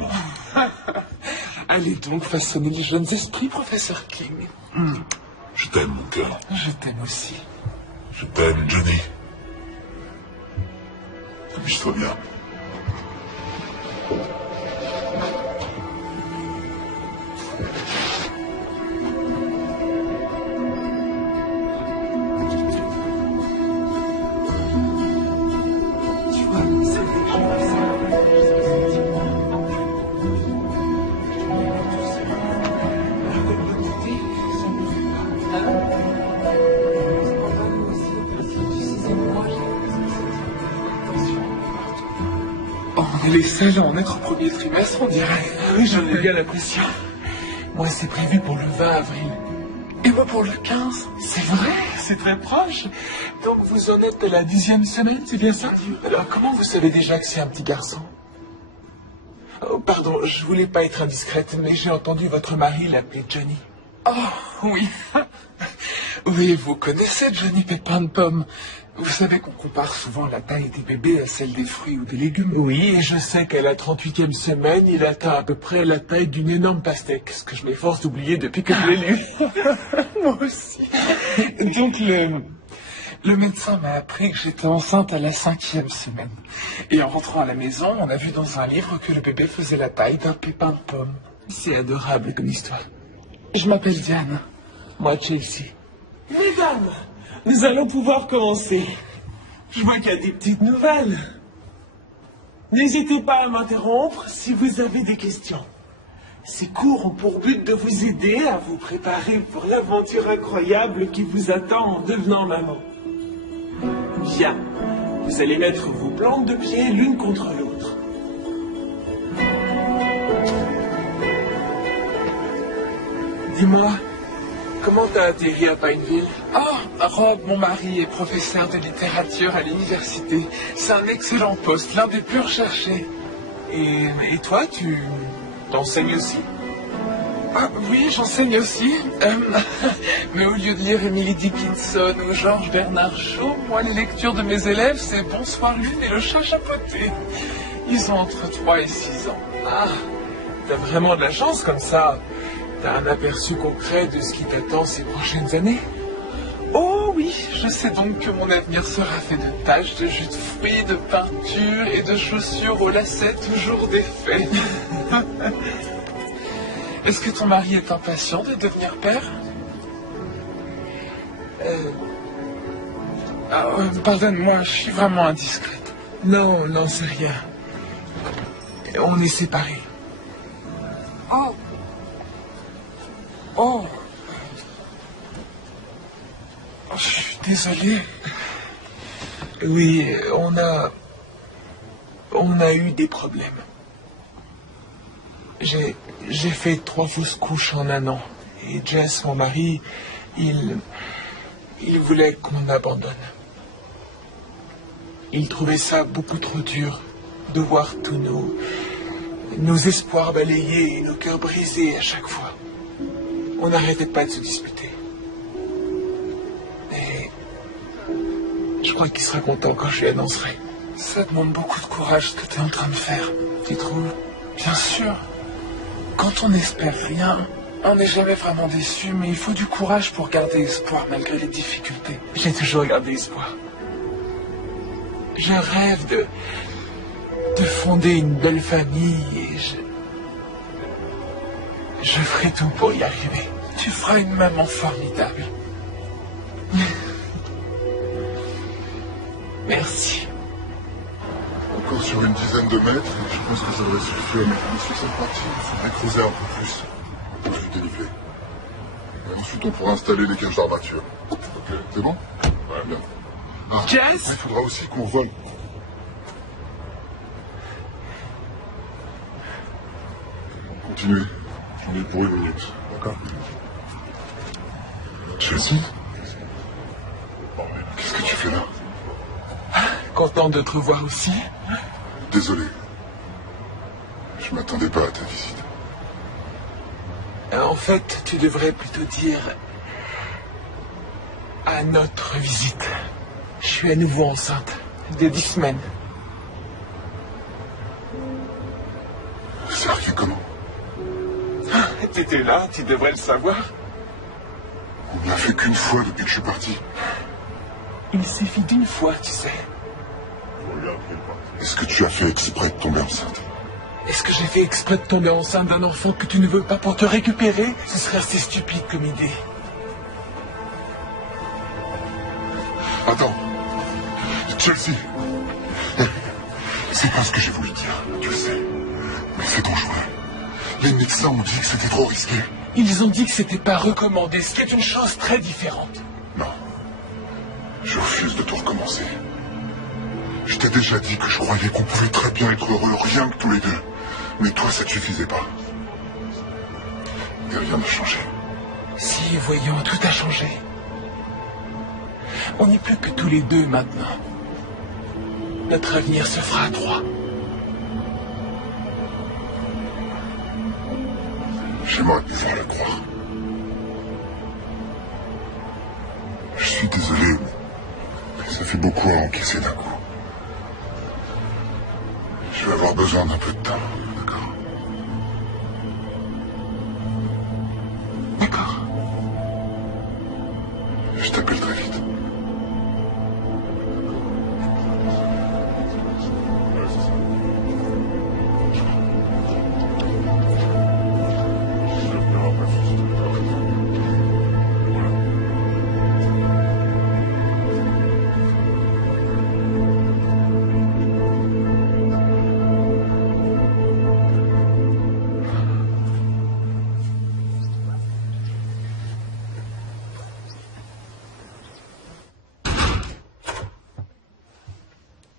sérieusement. Allez donc façonner les jeunes esprits, professeur King. Je t'aime, mon cœur. Je t'aime aussi. Je t'aime, Johnny. Amuse-toi bien. On est les seuls à en être au premier trimestre, on dirait. Oui, j'en ai bien l'impression. Moi, c'est prévu pour le 20 avril. Et moi pour le 15. C'est vrai, c'est très proche. Donc vous en êtes à la 10e semaine, c'est bien ça? Alors comment vous savez déjà que c'est un petit garçon? Oh, pardon, je voulais pas être indiscrète, mais j'ai entendu votre mari l'appeler Johnny. Oh, oui. Oui, vous connaissez Johnny Pépin de Pomme. Vous savez qu'on compare souvent la taille des bébés à celle des fruits ou des légumes. Oui, et je sais qu'à la 38e semaine, il atteint à peu près la taille d'une énorme pastèque, ce que je m'efforce d'oublier depuis que je l'ai lu. Moi aussi. Donc le médecin m'a appris que j'étais enceinte à la 5e semaine. Et en rentrant à la maison, on a vu dans un livre que le bébé faisait la taille d'un pépin de pomme. C'est adorable comme histoire. Je m'appelle Diane. Moi, Chelsea. Mesdames, nous allons pouvoir commencer. Je vois qu'il y a des petites nouvelles. N'hésitez pas à m'interrompre si vous avez des questions. Ces cours ont pour but de vous aider à vous préparer pour l'aventure incroyable qui vous attend en devenant maman. Bien, vous allez mettre vos plantes de pied l'une contre l'autre. Dis-moi, comment t'as atterri à Pineville? Oh, Rob, mon mari, est professeur de littérature à l'université. C'est un excellent poste, l'un des plus recherchés. Et toi, tu t'enseignes aussi? Ah oui, j'enseigne aussi. Mais au lieu de lire Emily Dickinson ou Georges Bernard Shaw, moi, les lectures de mes élèves, c'est Bonsoir Lune et le chat chapeauté. Ils ont entre 3 et 6 ans. Ah, t'as vraiment de la chance comme ça. T'as un aperçu concret de ce qui t'attend ces prochaines années? Oh oui, je sais donc que mon avenir sera fait de taches, de jus de fruits, de peinture et de chaussures aux lacets toujours défaits. Est-ce que ton mari est impatient de devenir père? Pardonne-moi, je suis vraiment indiscrète. Non, non, c'est rien. On est séparés. Oh. Oh. Je suis désolé. Oui, on a eu des problèmes. J'ai fait 3 fausses couches en un an. Et Jess, mon mari, il voulait qu'on abandonne. Il trouvait ça beaucoup trop dur de voir tous nos espoirs balayés et nos cœurs brisés à chaque fois. On n'arrêtait pas de se disputer. Et je crois qu'il sera content quand je lui annoncerai. Ça demande beaucoup de courage ce que tu es en train de faire, tu trouves? Bien sûr. Quand on n'espère rien, on n'est jamais vraiment déçu, mais il faut du courage pour garder espoir malgré les difficultés. J'ai toujours gardé espoir. Je rêve de fonder une belle famille et je ferai tout pour y arriver. Tu feras une maman formidable. Merci. Encore sur une dizaine de mètres, je pense que ça devrait suffire. Ensuite, c'est parti. Il faudrait creuser un peu plus. Je vais déniveler. Et ensuite, on pourra installer les cages d'armature. Ok, c'est bon? Ouais, bien. Ah, Jess? il faudra aussi qu'on vole. Continuez. J'en ai pour 1 minute. D'accord? Chelsea? Qu'est-ce que tu fais là? Content de te revoir aussi. Désolé. Je m'attendais pas à ta visite. En fait, tu devrais plutôt dire à notre visite. Je suis à nouveau enceinte de 10 semaines. Sérieux? fait comment? T'étais là, tu devrais le savoir. On ne l'a fait qu'une fois depuis que je suis parti. Il suffit d'une fois, tu sais. Est-ce que tu as fait exprès de tomber enceinte? Est-ce que j'ai fait exprès de tomber enceinte d'un enfant que tu ne veux pas pour te récupérer? Ce serait assez stupide comme idée. Attends. Chelsea. C'est pas ce que j'ai voulu dire, tu le sais. Mais c'est dangereux. Les médecins ont dit que c'était trop risqué. Ils ont dit que c'était pas recommandé, ce qui est une chose très différente. Non. Je refuse de tout recommencer. Je t'ai déjà dit que je croyais qu'on pouvait très bien être heureux, rien que tous les deux. Mais toi, ça te suffisait pas. Et rien n'a changé. Si, voyons, tout a changé. On n'est plus que tous les deux maintenant. Notre avenir se fera à trois. J'aimerais pouvoir le croire. Je suis désolé, mais ça fait beaucoup à encaisser d'un coup. Je vais avoir besoin d'un peu de temps, d'accord? D'accord. Je t'appelle très vite.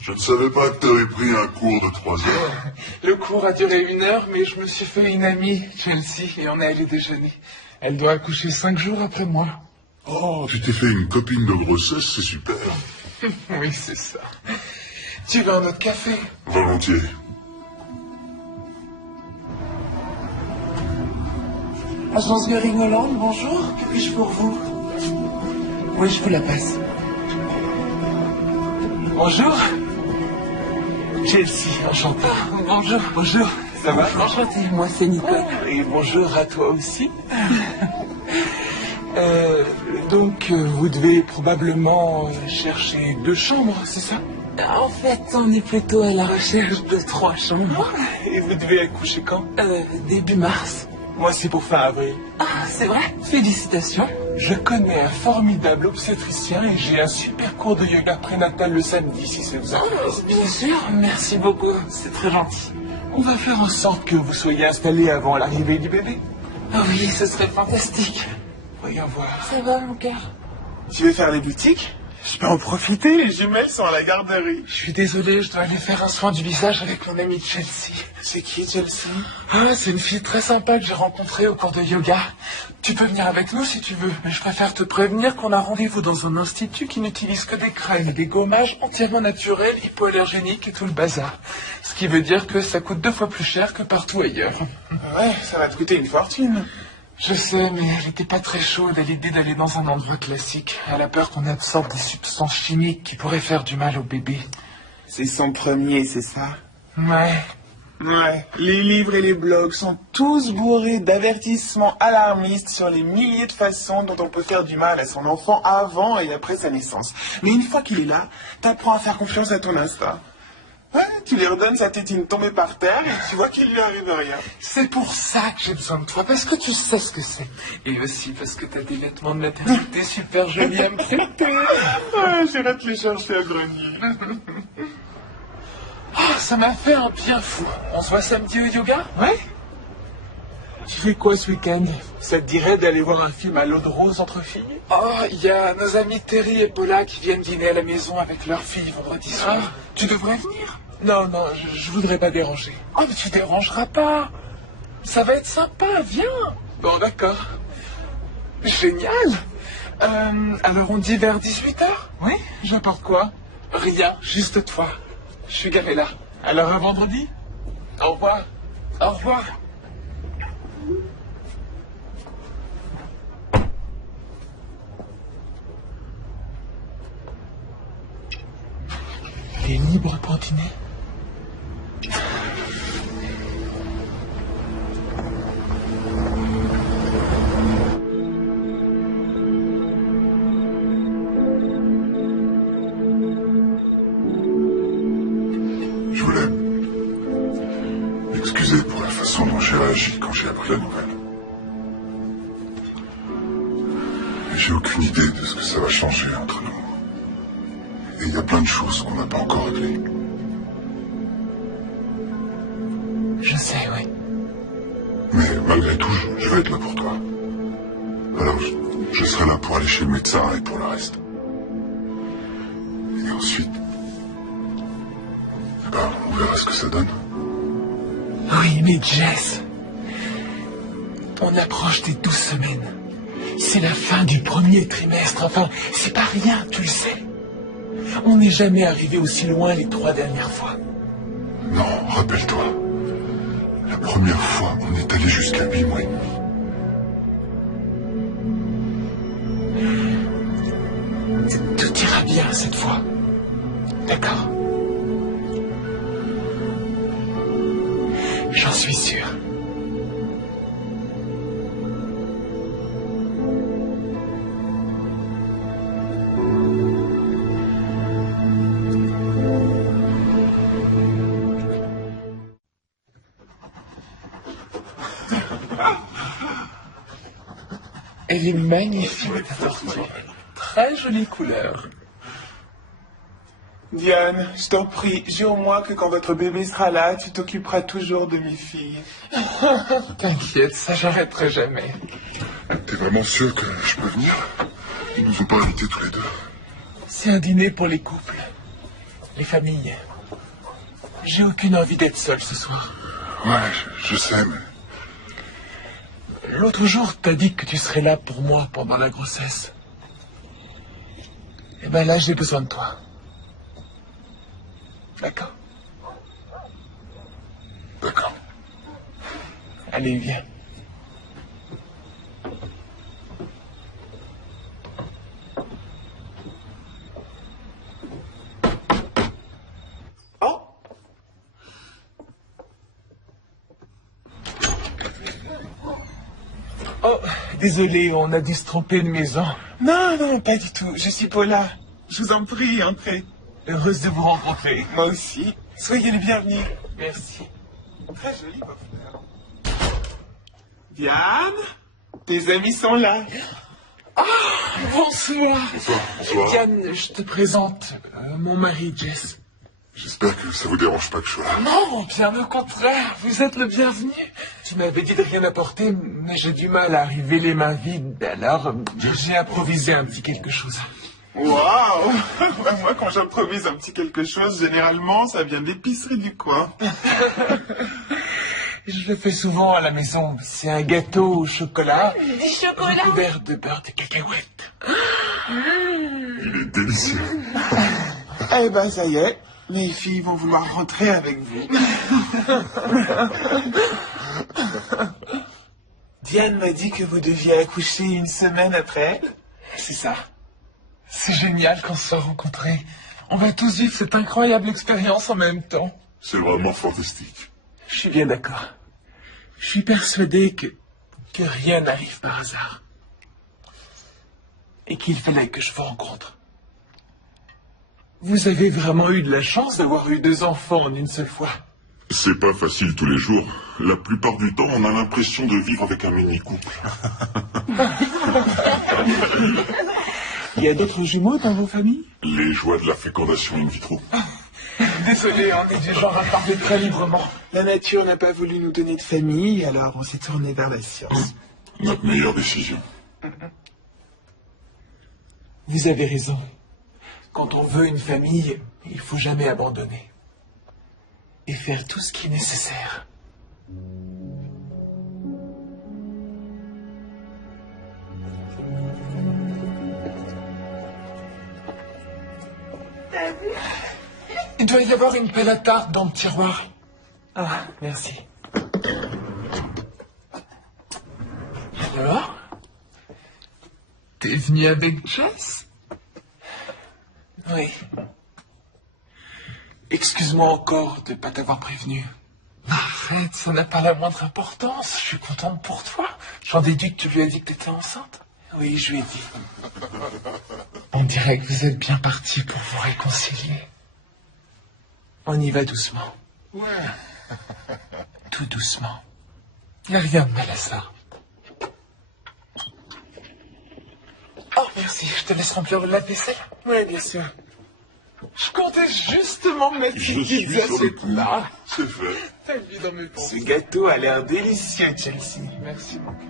Je ne savais pas que tu avais pris un cours de 3 heures. Le cours a duré 1 heure, mais je me suis fait une amie, Chelsea, et on est allé déjeuner. Elle doit accoucher 5 jours après moi. Oh, tu t'es fait une copine de grossesse, c'est super. Oui, c'est ça. Tu veux un autre café? Volontiers. Agence Göring Hollande, bonjour. Que puis-je pour vous? Oui, je vous la passe. Bonjour. Chelsea, enchanté. Bonjour. Bonjour. Ça va? Enchanté, moi c'est Nicole. Et bonjour à toi aussi. Donc, vous devez probablement chercher 2 chambres, c'est ça? En fait, on est plutôt à la recherche de 3 chambres. Et vous devez accoucher quand? Début mars. Moi, c'est pour fin avril. Ah, c'est vrai? Félicitations. Je connais un formidable obstétricien et j'ai un super cours de yoga prénatal le samedi, si ça vous intéresse. Bien sûr, merci beaucoup, c'est très gentil. On va faire en sorte que vous soyez installés avant l'arrivée du bébé. Ah oui, ce serait fantastique. Voyons voir. Ça va, mon cœur? Tu veux faire les boutiques? Je peux en profiter, les jumelles sont à la garderie. Je suis désolé, je dois aller faire un soin du visage avec mon amie Chelsea. C'est qui, Chelsea? Ah, c'est une fille très sympa que j'ai rencontrée au cours de yoga. Tu peux venir avec nous si tu veux, mais je préfère te prévenir qu'on a rendez-vous dans un institut qui n'utilise que des crèmes et des gommages entièrement naturels, hypoallergéniques et tout le bazar. Ce qui veut dire que ça coûte 2 fois plus cher que partout ailleurs. Ouais, ça va te coûter une fortune. Je sais, mais elle n'était pas très chaude à l'idée d'aller dans un endroit classique. Elle a peur qu'on absorbe des substances chimiques qui pourraient faire du mal au bébé. C'est son premier, c'est ça? Ouais. Ouais. Les livres et les blogs sont tous bourrés d'avertissements alarmistes sur les milliers de façons dont on peut faire du mal à son enfant avant et après sa naissance. Mais une fois qu'il est là, t'apprends à faire confiance à ton instinct. Ouais, tu lui redonnes sa tétine tombée par terre et tu vois qu'il lui arrive rien. C'est pour ça que j'ai besoin de toi, parce que tu sais ce que c'est. Et aussi parce que t'as des vêtements de maternité super jolis à me prêter. Ouais, j'irai te les chercher à grenier. Ah, ça m'a fait un bien fou. On se voit samedi au yoga? Ouais? Tu fais quoi ce week-end? Ça te dirait d'aller voir un film à l'eau de rose entre filles? Oh, il y a nos amis Terry et Paula qui viennent dîner à la maison avec leur fille vendredi soir. Tu devrais venir. Non, je voudrais pas déranger. Oh, mais tu dérangeras pas. Ça va être sympa, viens. Bon, d'accord. Génial. Alors on dit vers 18h? Oui, j'apporte quoi? Rien, juste toi. Je suis garé là. Alors à vendredi? Au revoir. Au revoir. Elle est libre pour dîner. m'excuser pour la façon dont j'ai réagi quand j'ai appris la nouvelle. J'ai aucune idée de ce que ça va changer entre nous. Et il y a plein de choses qu'on n'a pas encore réglées. Je sais, oui. Mais malgré tout, je vais être là pour toi. Alors, je serai là pour aller chez le médecin et pour le reste. Et ensuite, on verra ce que ça donne. Oui, mais Jess, on approche des 12 semaines. C'est la fin du premier trimestre. Enfin, c'est pas rien, tu le sais. On n'est jamais arrivé aussi loin les 3 dernières fois. Non, rappelle-toi. La première fois, on est allé jusqu'à 8 mois et demi. Tout ira bien cette fois. D'accord? J'en suis sûr. Elle est magnifique, ta tortue. Très jolie couleur. Diane, je t'en prie, jure-moi que quand votre bébé sera là, tu t'occuperas toujours de mes filles. T'inquiète, ça j'arrêterai jamais. T'es vraiment sûr que je peux venir? Ils nous ont pas invités tous les deux. C'est un dîner pour les couples, les familles. J'ai aucune envie d'être seule ce soir. Ouais, je sais, mais... L'autre jour, t'as dit que tu serais là pour moi pendant la grossesse. Et ben là, j'ai besoin de toi. D'accord? D'accord. Allez, viens. Oh, Oh, désolé, on a dû se tromper de maison. non, non, pas du tout. Je suis Paula. Je vous en prie, entrez. Heureuse de vous rencontrer. Moi aussi. Soyez les bienvenus. Merci. Très joli, vos fleurs. Diane, tes amis sont là. Bonsoir. Bonsoir. Diane, je te présente mon mari, Jess. J'espère que ça vous dérange pas que je sois là. Non, bien au contraire, vous êtes le bienvenu. Tu m'avais dit de rien apporter, mais j'ai du mal à arriver les mains vides, alors j'ai improvisé un petit quelque chose. Waouh. Moi, quand j'improvise un petit quelque chose, généralement, ça vient d'épicerie du coin. Je le fais souvent à la maison. C'est un gâteau au chocolat. Du chocolat? Recouvert de beurre de cacahuète. Il est délicieux. Eh ben, ça y est. Les filles vont vouloir rentrer avec vous. Diane m'a dit que vous deviez accoucher une semaine après elle. C'est ça. C'est génial qu'on se soit rencontrés. On va tous vivre cette incroyable expérience en même temps. C'est vraiment fantastique. Je suis bien d'accord. Je suis persuadé que rien n'arrive par hasard. Et qu'il fallait que je vous rencontre. Vous avez vraiment eu de la chance d'avoir eu 2 enfants en une seule fois. C'est pas facile tous les jours. La plupart du temps, on a l'impression de vivre avec un mini-couple. Il y a d'autres jumeaux dans vos familles? Les joies de la fécondation in vitro. Désolé, on est du genre à parler très librement. La nature n'a pas voulu nous donner de famille, alors on s'est tourné vers la science. Notre meilleure décision. Vous avez raison. Quand on veut une famille, il faut jamais abandonner. Et faire tout ce qui est nécessaire. Il doit y avoir une pelle à tarte dans le tiroir. Ah, merci. Alors? T'es venu avec Jess? Oui. Excuse-moi encore de ne pas t'avoir prévenu. Arrête, ça n'a pas la moindre importance. Je suis contente pour toi. J'en déduis que tu lui as dit que t'étais enceinte. Oui, je lui ai dit. On dirait que vous êtes bien partis pour vous réconcilier. On y va doucement. Ouais. Tout tout doucement. Il n'y a rien de mal à ça. Oh, merci. Je te laisse remplir le lave-vaisselle. Oui, bien sûr. Je comptais justement mettre Je une suis pizza sur sur le le coup. plat. C'est fait. T'as vu dans mes Ce pensées. gâteau a l'air délicieux, Chelsea. Merci, mon cœur.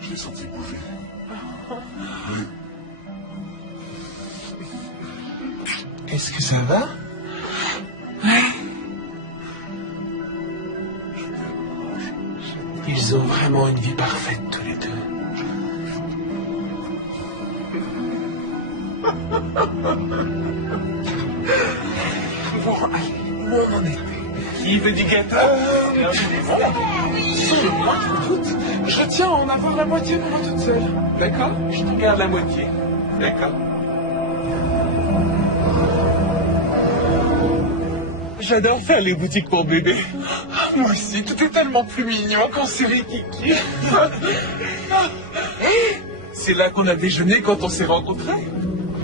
Je l'ai senti bouger. Oui. Est-ce que ça va? Ils ont vraiment une vie parfaite, tous les deux. Bon, allez, où on en était? Qui veut du gâteau? Sans le moindre doute. Je tiens à en avoir la moitié pour moi toute seule. D'accord? Je te garde la moitié. D'accord. J'adore faire les boutiques pour bébé. Moi aussi, tout est tellement plus mignon quand c'est Rikiki. C'est là qu'on a déjeuné quand on s'est rencontrés.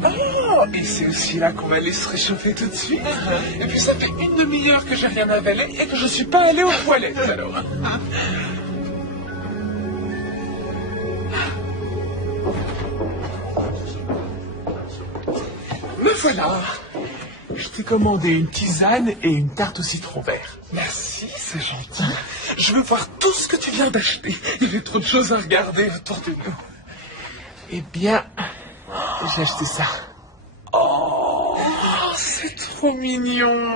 Oh, et c'est aussi là qu'on va aller se réchauffer tout de suite. Et puis ça fait une demi-heure que j'ai rien avalé et que je suis pas allé aux toilettes alors. Me voilà. Je t'ai commandé une tisane et une tarte au citron vert. Merci, c'est gentil. Je veux voir tout ce que tu viens d'acheter. Il y a trop de choses à regarder autour de nous. Eh bien, j'ai acheté ça. Oh, c'est trop mignon.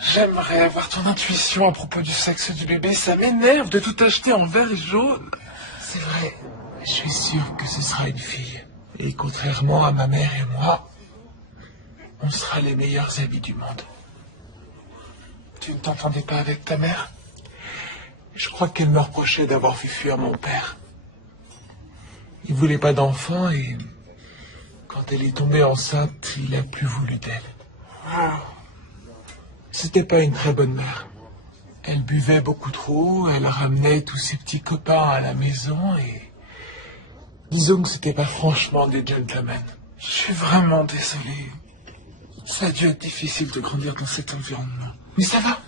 J'aimerais avoir ton intuition à propos du sexe du bébé. Ça m'énerve de tout acheter en vert et jaune. C'est vrai, je suis sûr que ce sera une fille. Et contrairement à ma mère et moi, on sera les meilleurs amis du monde. Tu ne t'entendais pas avec ta mère? Je crois qu'elle me reprochait d'avoir fait fuir mon père. Il voulait pas d'enfant et quand elle est tombée enceinte, il a plus voulu d'elle. C'était pas une très bonne mère. Elle buvait beaucoup trop, elle ramenait tous ses petits copains à la maison et disons que c'était pas franchement des gentlemen. Je suis vraiment désolé. Ça a dû être difficile de grandir dans cet environnement. Mais ça va.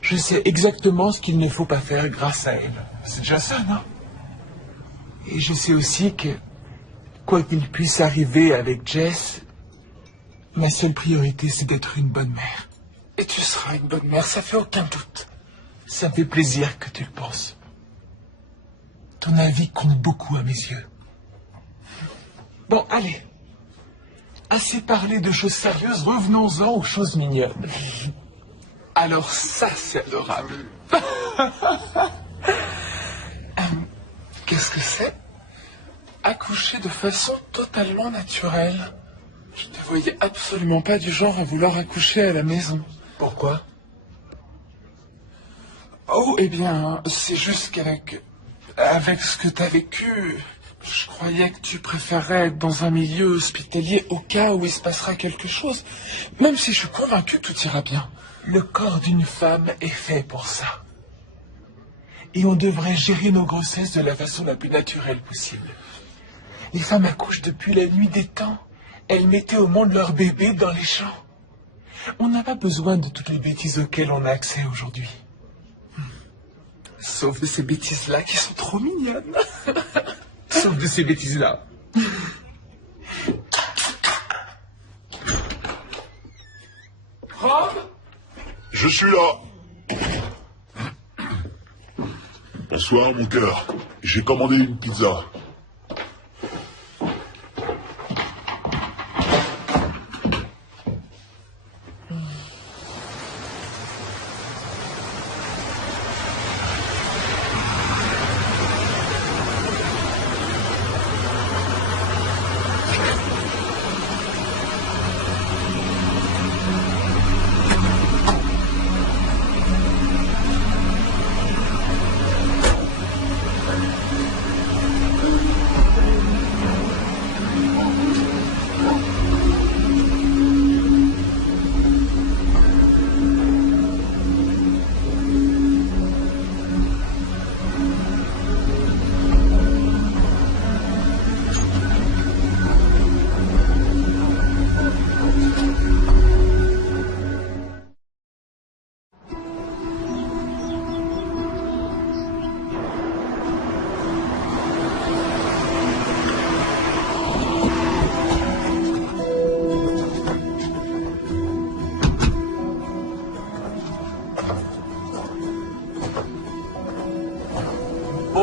Je sais exactement ce qu'il ne faut pas faire grâce à elle. C'est déjà ça, non? Et je sais aussi que, quoi qu'il puisse arriver avec Jess, ma seule priorité, c'est d'être une bonne mère. Et tu seras une bonne mère, ça fait aucun doute. Ça me fait plaisir que tu le penses. Ton avis compte beaucoup à mes yeux. Bon, allez. Assez parlé de choses sérieuses, revenons-en aux choses mignonnes. Alors ça, c'est adorable. Qu'est-ce que c'est? Accoucher de façon totalement naturelle. Je ne voyais absolument pas du genre à vouloir accoucher à la maison. Pourquoi? Oh, eh bien, c'est juste avec ce que t'as vécu, je croyais que tu préférerais être dans un milieu hospitalier au cas où il se passera quelque chose. Même si je suis convaincu que tout ira bien. Le corps d'une femme est fait pour ça. Et on devrait gérer nos grossesses de la façon la plus naturelle possible. Les femmes accouchent depuis la nuit des temps. Elles mettaient au monde leur bébé dans les champs. On n'a pas besoin de toutes les bêtises auxquelles on a accès aujourd'hui. Sauf de ces bêtises-là qui sont trop mignonnes. Sauf de ces bêtises-là. Rob? Je suis là. Bonsoir, mon cœur. J'ai commandé une pizza.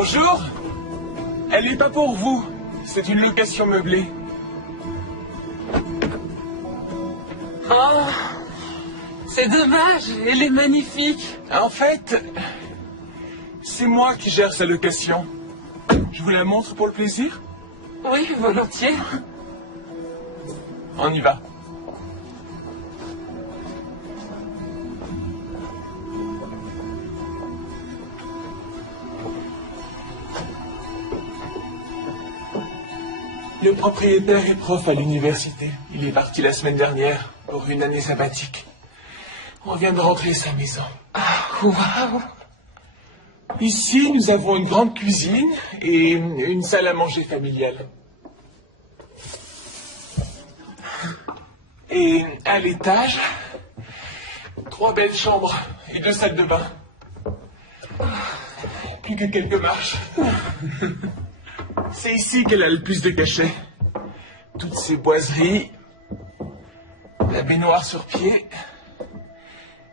Bonjour. Elle n'est pas pour vous. C'est une location meublée. Oh, c'est dommage, elle est magnifique. En fait, c'est moi qui gère sa location. Je vous la montre pour le plaisir? Oui, volontiers. On y va. Le propriétaire est prof à l'université. Il est parti la semaine dernière pour une année sabbatique. On vient de rentrer à sa maison. Ah, waouh. Ici, nous avons une grande cuisine et une salle à manger familiale. Et à l'étage, 3 belles chambres et 2 salles de bain. Plus que quelques marches. C'est ici qu'elle a le plus de cachets. Toutes ces boiseries, la baignoire sur pied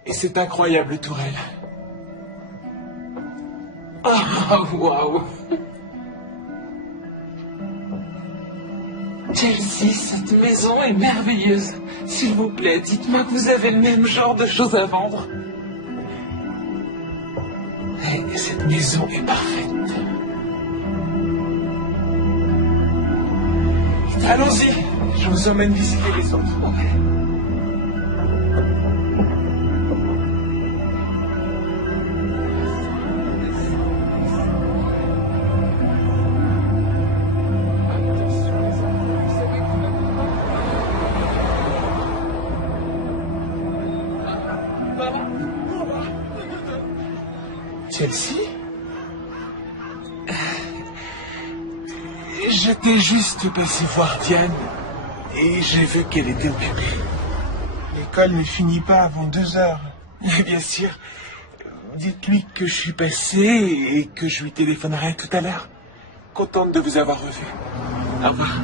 et cette incroyable tourelle. Oh, waouh. Chelsea, cette maison est merveilleuse. S'il vous plaît, dites-moi que vous avez le même genre de choses à vendre. Et cette maison est parfaite. Allons-y, je vous emmène visiter les autres. Chelsea? J'étais juste passé voir Diane et j'ai vu qu'elle était occupée. L'école ne finit pas avant 2 heures. Mais bien sûr, dites-lui que je suis passé et que je lui téléphonerai tout à l'heure. Contente de vous avoir revu. Au revoir.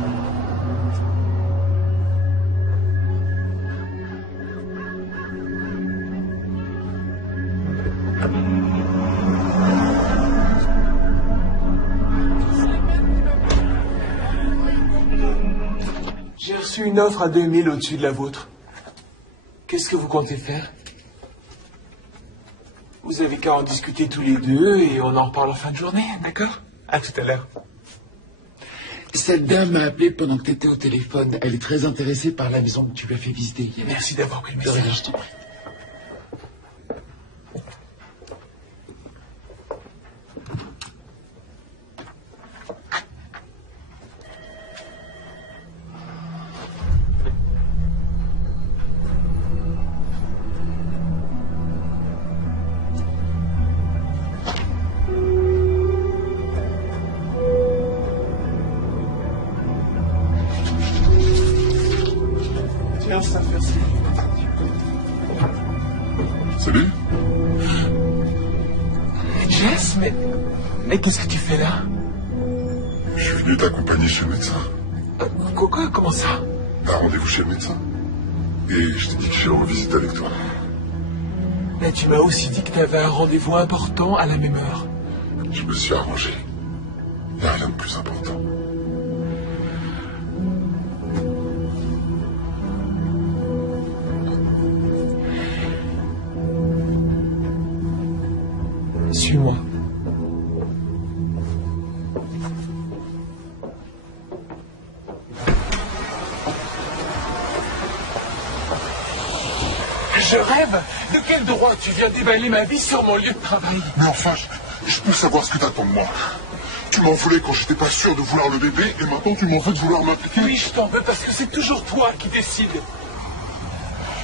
J'ai reçu une offre à 2000 au-dessus de la vôtre. Qu'est-ce que vous comptez faire? Vous avez qu'à en discuter tous les deux et on en reparle en fin de journée, d'accord? À tout à l'heure. Cette dame m'a appelé pendant que tu étais au téléphone. Elle est très intéressée par la maison que tu lui as fait visiter. Merci d'avoir pris le De rien, message. je t'en prie. Tiens, ça fait ça. Salut. Jess, mais qu'est-ce que tu fais là? Je suis venu t'accompagner chez le médecin. Quoi? Comment ça? Un rendez-vous chez le médecin. Et je t'ai dit que j'irais en visite avec toi. Mais tu m'as aussi dit que tu avais un rendez-vous important à la même heure. Je me suis arrangé. Il n'y a rien de plus important. Suis-moi. Je rêve. De quel droit tu viens déballer ma vie sur mon lieu de travail? Mais enfin, je peux savoir ce que t'attends de moi. Tu m'en voulais quand j'étais pas sûr de vouloir le bébé, et maintenant tu m'en veux de vouloir m'impliquer. Oui, je t'en veux parce que c'est toujours toi qui décides.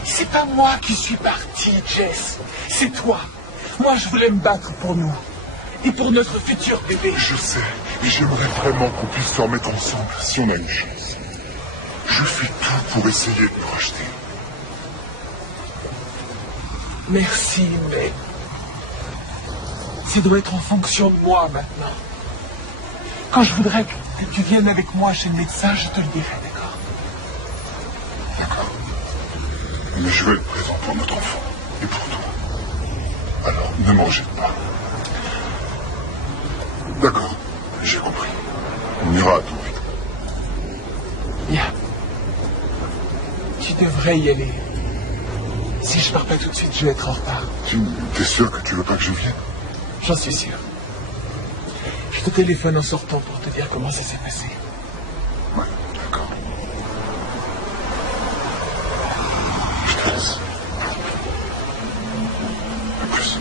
C'est pas moi qui suis parti, Jess. C'est toi. Moi, je voulais me battre pour nous. Et pour notre futur bébé. Je sais, et j'aimerais vraiment qu'on puisse se remettre ensemble si on a une chance. Je fais tout pour essayer de me racheter. Merci, mais... ça doit être en fonction de moi maintenant. Quand je voudrais que tu viennes avec moi chez le médecin, je te le dirai, d'accord? D'accord. Mais je veux être présent pour notre enfant, et pour toi. Alors, ne m'en jette pas. D'accord, j'ai compris. On ira à ton rythme. Bien. Tu devrais y aller. Si je pars pas tout de suite, je vais être en retard. T'es sûr que tu veux pas que je vienne? J'en suis sûr. Je te téléphone en sortant pour te dire comment ça s'est passé. Ouais, d'accord. Je te laisse. À plus.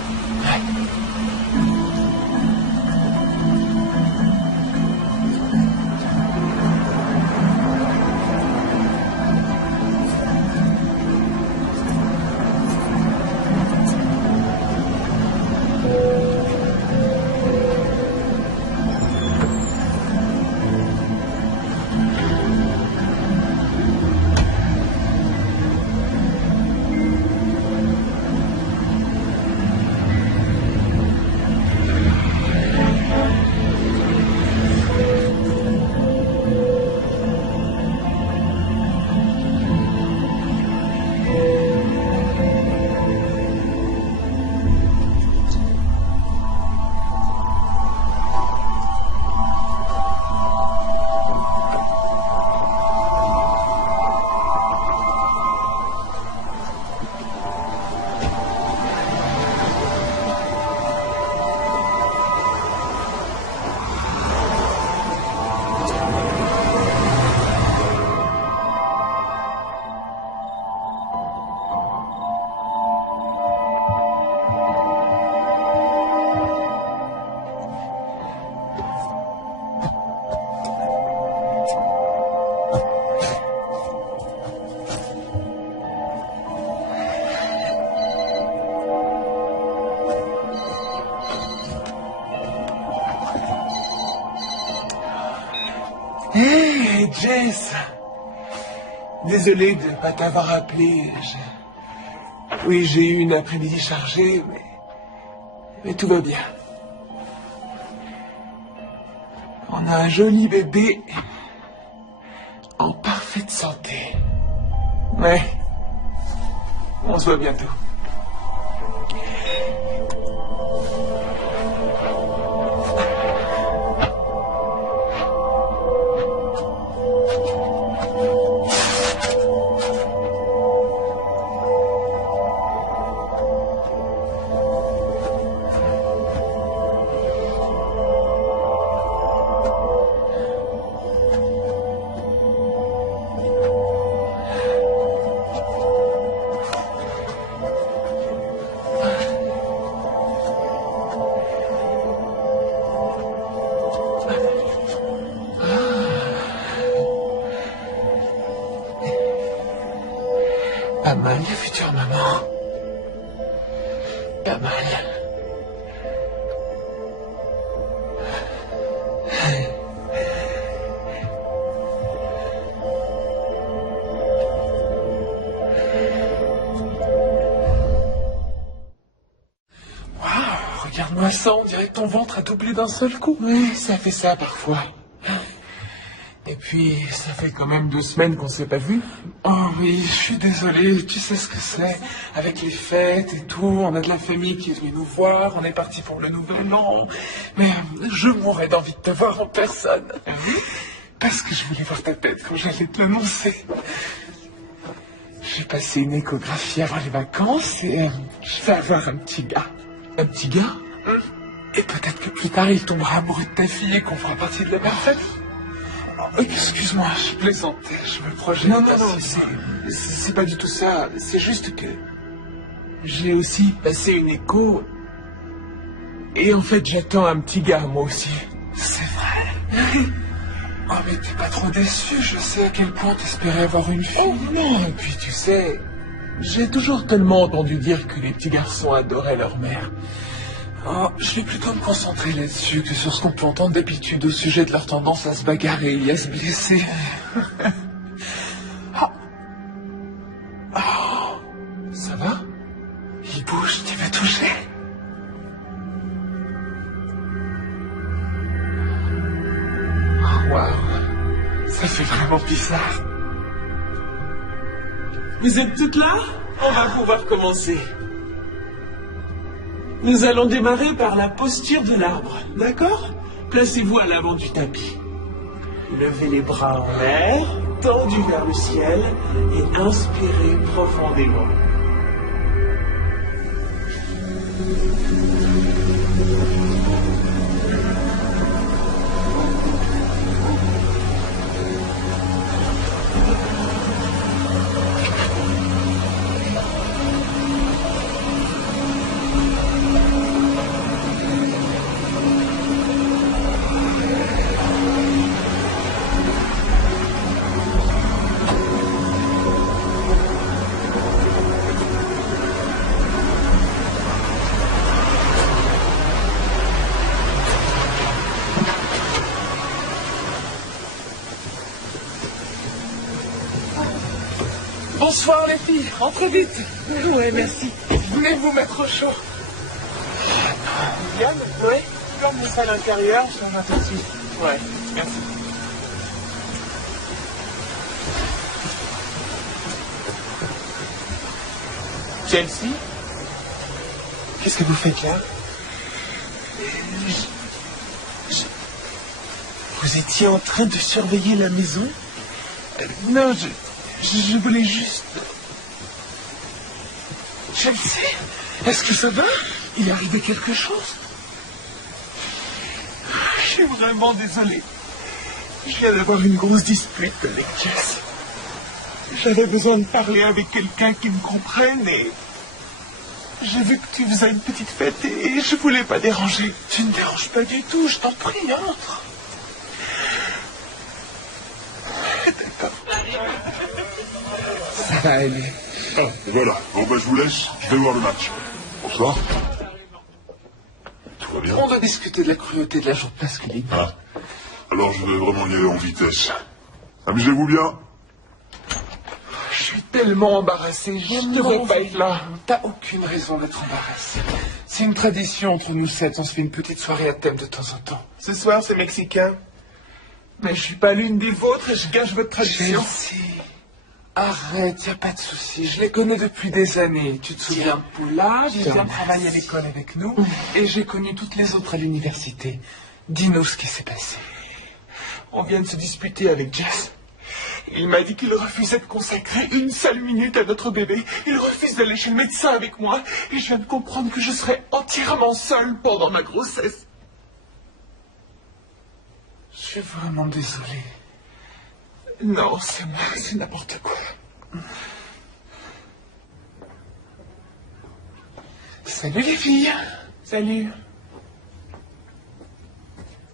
Hé, Jess. Désolé de ne pas t'avoir appelé. Oui, j'ai eu une après-midi chargée, mais tout va bien. On a un joli bébé en parfaite santé. Ouais. On se voit bientôt. Pas mal, la future maman. Pas mal. Waouh, regarde-moi ça, on dirait que ton ventre a doublé d'un seul coup. Oui, ça fait ça parfois. Et puis, ça fait quand même 2 semaines qu'on ne s'est pas vu. Oh oui, je suis désolé, tu sais ce que c'est. Avec les fêtes et tout, on a de la famille qui est venue nous voir, on est parti pour le nouvel an. Mais je mourrais d'envie de te voir en personne. Parce que je voulais voir ta tête quand j'allais te l'annoncer. J'ai passé une échographie avant les vacances et je vais avoir un petit gars. Un petit gars? Et peut-être que plus tard, il tombera amoureux de ta fille et qu'on fera partie de la même famille. Excuse-moi, je plaisantais, je me projette. Non, c'est pas du tout ça. C'est juste que j'ai aussi passé une écho. Et en fait, j'attends un petit gars, moi aussi. C'est vrai? Oh, mais t'es pas trop déçu, je sais à quel point t'espérais avoir une fille. Oh non, et puis tu sais, j'ai toujours tellement entendu dire que les petits garçons adoraient leur mère. Oh, je vais plutôt me concentrer là-dessus que sur ce qu'on peut entendre d'habitude au sujet de leur tendance à se bagarrer et à se blesser. Oh, ça va? Il bouge, tu veux toucher? Oh, waouh, ça fait vraiment bizarre. Vous êtes toutes là? On va pouvoir commencer. Nous allons démarrer par la posture de l'arbre, d'accord? Placez-vous à l'avant du tapis. Levez les bras en l'air, tendus vers le ciel, et inspirez profondément. Bonsoir les filles, entrez vite. Ouais, merci. Venez vous mettre au chaud. Yann, ouais, tu peux emmener ça à l'intérieur, je t'en attends dessus. Ouais, merci. Chelsea, qu'est-ce que vous faites là? Vous étiez en train de surveiller la maison? Non, je voulais juste... Chelsea, est-ce que ça va? Il est arrivé quelque chose? Je suis vraiment désolé. Je viens d'avoir une grosse dispute avec Jess. J'avais besoin de parler avec quelqu'un qui me comprenne et... J'ai vu que tu faisais une petite fête et je voulais pas déranger. Tu ne déranges pas du tout, je t'en prie, entre. D'accord. Ça va aller. Ah, voilà. Bon, ben, je vous laisse. Je vais voir le match. Bonsoir. Tout va bien? On va discuter de la cruauté de la joute masculine. Ah. Alors, je vais vraiment y aller en vitesse. Amusez-vous bien. Je suis tellement embarrassé, je ne devrais pas être là. T'as aucune raison d'être embarrassé. C'est une tradition entre nous sept, on se fait une petite soirée à thème de temps en temps. Ce soir, c'est mexicain. Mais je suis pas l'une des vôtres et je gâche votre tradition. Chelsea, arrête, y a pas de souci. Je les connais depuis des années. Tu te souviens de Paula, qui vient travailler à l'école avec nous, et j'ai connu toutes les autres à l'université. Dis-nous ce qui s'est passé. On vient de se disputer avec Jess. Il m'a dit qu'il refusait de consacrer une seule minute à notre bébé. Il refuse d'aller chez le médecin avec moi. Et je viens de comprendre que je serai entièrement seule pendant ma grossesse. Je suis vraiment désolé. Non, c'est moi, c'est n'importe quoi. Salut les filles. Salut.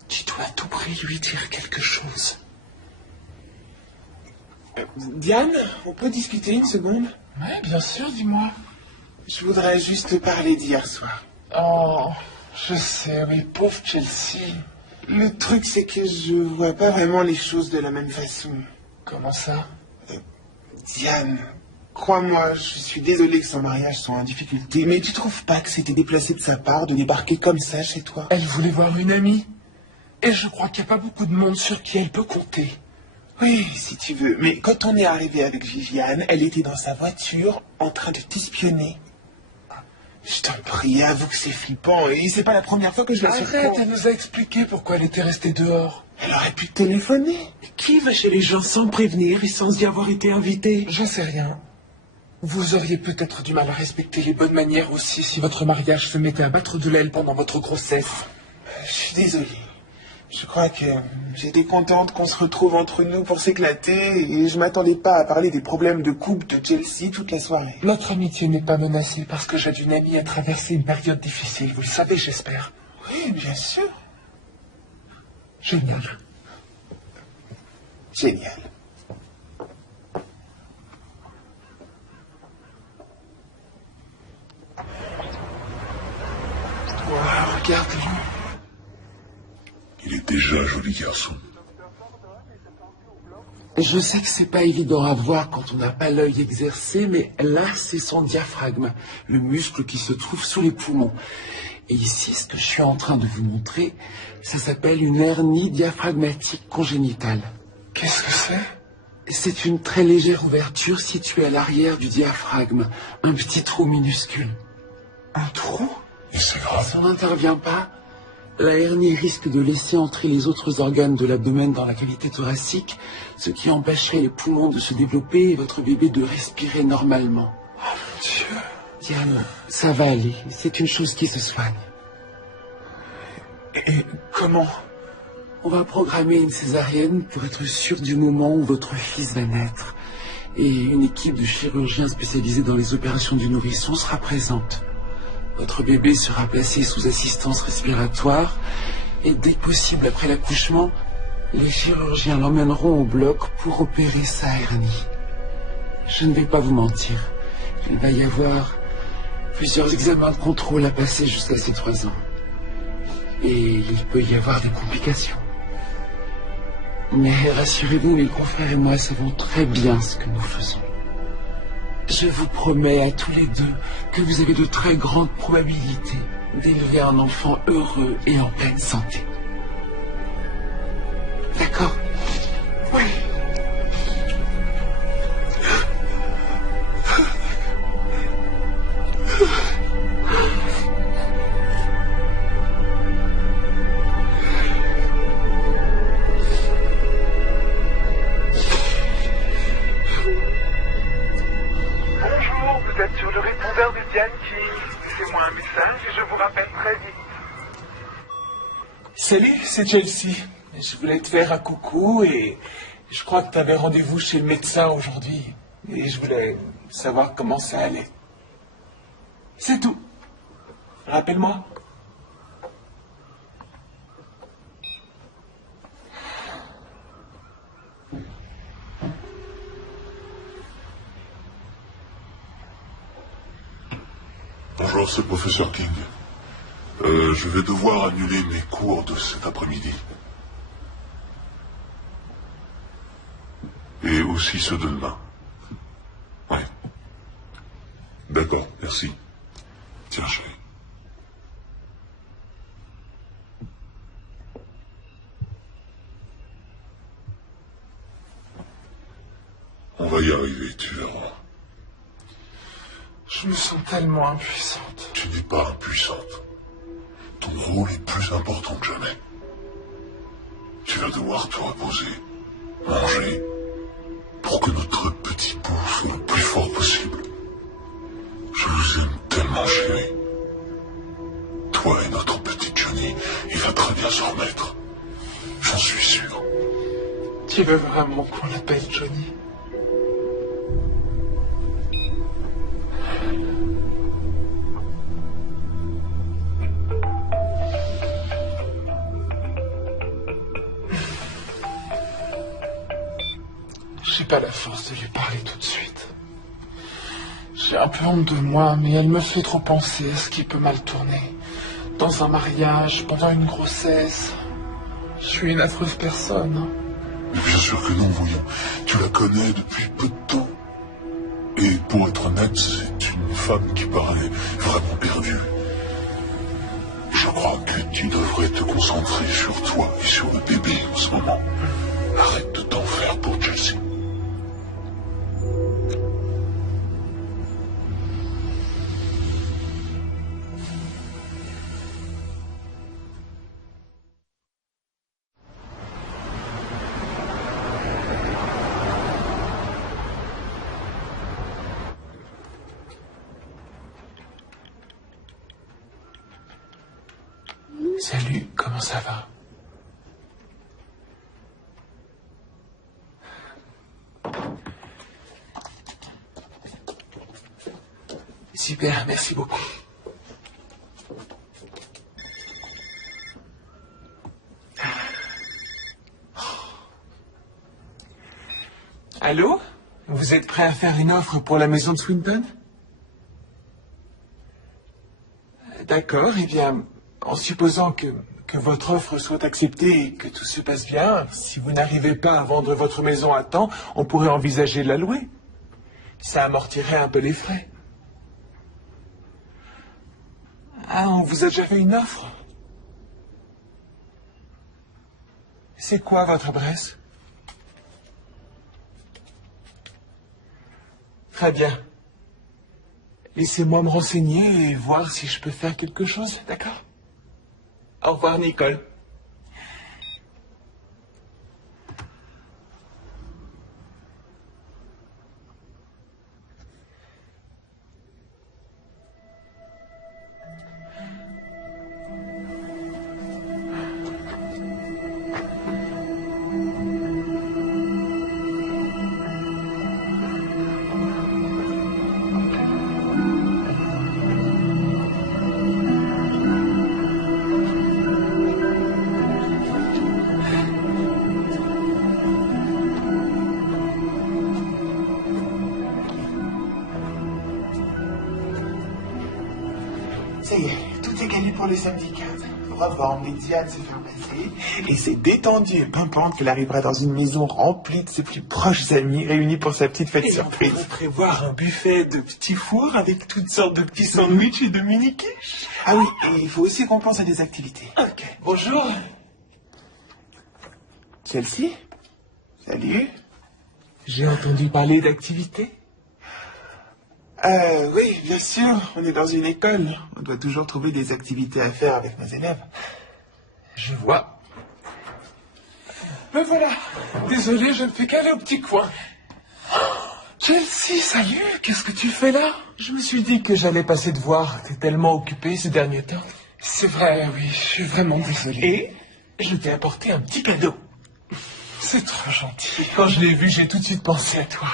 Tu dois à tout prix lui dire quelque chose. Diane, on peut discuter une seconde? Oui, bien sûr, dis-moi. Je voudrais juste te parler d'hier soir. Oh, je sais, oui, pauvre Chelsea. Le truc, c'est que je vois pas vraiment les choses de la même façon. Comment ça? Diane, crois-moi, je suis désolé que son mariage soit en difficulté, mais tu trouves pas que c'était déplacé de sa part de débarquer comme ça chez toi? Elle voulait voir une amie. Et je crois qu'il n'y a pas beaucoup de monde sur qui elle peut compter. Oui, si tu veux, mais quand on est arrivé avec Viviane, elle était dans sa voiture en train de t'espionner. Je t'en prie, avoue que c'est flippant, et c'est pas la première fois que je la Arrête, surprends. elle nous a expliqué pourquoi elle était restée dehors. Elle aurait pu téléphoner. Mais qui va chez les gens sans prévenir et sans y avoir été invité? J'en sais rien. Vous auriez peut-être du mal à respecter les bonnes manières aussi si votre mariage se mettait à battre de l'aile pendant votre grossesse. Je suis désolé. Je crois que j'étais contente qu'on se retrouve entre nous pour s'éclater et je m'attendais pas à parler des problèmes de couple de Chelsea toute la soirée. Notre amitié n'est pas menacée parce que j'ai une amie à traverser une période difficile, vous le savez, j'espère. Oui, bien sûr. Génial. Génial. Wow, regarde-le. Il est déjà un joli garçon. Je sais que c'est pas évident à voir quand on n'a pas l'œil exercé, mais là, c'est son diaphragme, le muscle qui se trouve sous les poumons. Et ici, ce que je suis en train de vous montrer, ça s'appelle une hernie diaphragmatique congénitale. Qu'est-ce que c'est? C'est une très légère ouverture située à l'arrière du diaphragme, un petit trou minuscule. Un trou? Et c'est grave. Si on n'intervient pas, La hernie risque de laisser entrer les autres organes de l'abdomen dans la cavité thoracique, ce qui empêcherait les poumons de se développer et votre bébé de respirer normalement. Oh mon Dieu. Diane, ça va aller. C'est une chose qui se soigne. Et comment? On va programmer une césarienne pour être sûr du moment où votre fils va naître. Et une équipe de chirurgiens spécialisés dans les opérations du nourrisson sera présente. Votre bébé sera placé sous assistance respiratoire et dès que possible après l'accouchement, les chirurgiens l'emmèneront au bloc pour opérer sa hernie. Je ne vais pas vous mentir, il va y avoir plusieurs examens de contrôle à passer jusqu'à ses 3 ans. Et il peut y avoir des complications. Mais rassurez-vous, mes confrères et moi savons très bien ce que nous faisons. Je vous promets à tous les deux que vous avez de très grandes probabilités d'élever un enfant heureux et en pleine santé. D'accord? Oui. Bonjour, vous êtes sur le répondeur de Diane King. Laissez-moi un message et je vous rappelle très vite. Salut, c'est Chelsea. Je voulais te faire un coucou et je crois que tu avais rendez-vous chez le médecin aujourd'hui. Et je voulais savoir comment ça allait. C'est tout. Rappelle-moi. Bonjour, c'est le professeur King. Je vais devoir annuler mes cours de cet après-midi. Et aussi ceux de demain. Ouais. D'accord, merci. Tiens, chérie. On va y arriver, tu verras. Je me sens tellement impuissante. Tu n'es pas impuissante. Ton rôle est plus important que jamais. Tu vas devoir te reposer, manger, pour que notre petit bout soit le plus fort possible. Je vous aime tellement, chérie. Toi et notre petit Johnny, il va très bien se remettre. J'en suis sûr. Tu veux vraiment qu'on l'appelle Johnny? J'ai pas la force de lui parler tout de suite. J'ai un peu honte de moi, mais elle me fait trop penser à ce qui peut mal tourner. Dans un mariage, pendant une grossesse. Je suis une affreuse personne. Mais bien sûr que non, voyons. Tu la connais depuis peu de temps. Et pour être honnête, c'est une femme qui paraît vraiment perdue. Je crois que tu devrais te concentrer sur toi et sur le bébé en ce moment. Arrête de t'en faire pour Chelsea. Salut, comment ça va? Super, merci beaucoup. Allô? Vous êtes prêt à faire une offre pour la maison de Swinton? D'accord, eh bien, en supposant que votre offre soit acceptée et que tout se passe bien, si vous n'arrivez pas à vendre votre maison à temps, on pourrait envisager de la louer. Ça amortirait un peu les frais. Ah, on vous a déjà fait une offre? C'est quoi votre adresse? Très bien. Laissez-moi me renseigner et voir si je peux faire quelque chose, d'accord? Au revoir, Nicole. Ça y est, tout est calé pour le samedi 15. Novembre, les Diane se faire passer. Et c'est détendu et pimpante qu'elle arrivera dans une maison remplie de ses plus proches amis réunis pour sa petite fête Et on surprise. pourrait prévoir un buffet de petits fours avec toutes sortes de petits sandwichs et de mini-quiches. Ah oui, et il faut aussi qu'on pense à des activités. Ok, bonjour. Chelsea? Salut? J'ai entendu parler d'activités. Oui, bien sûr, on est dans une école. On doit toujours trouver des activités à faire avec nos élèves. Je vois. Me voilà. Désolé, je ne fais qu'aller au petit coin. Chelsea, salut. Qu'est-ce que tu fais là? Je me suis dit que j'allais passer te voir. T'es tellement occupée ces derniers temps. C'est vrai, oui. Je suis vraiment désolé. Et je t'ai apporté un petit cadeau. C'est trop gentil. Quand je l'ai vu, j'ai tout de suite pensé à toi.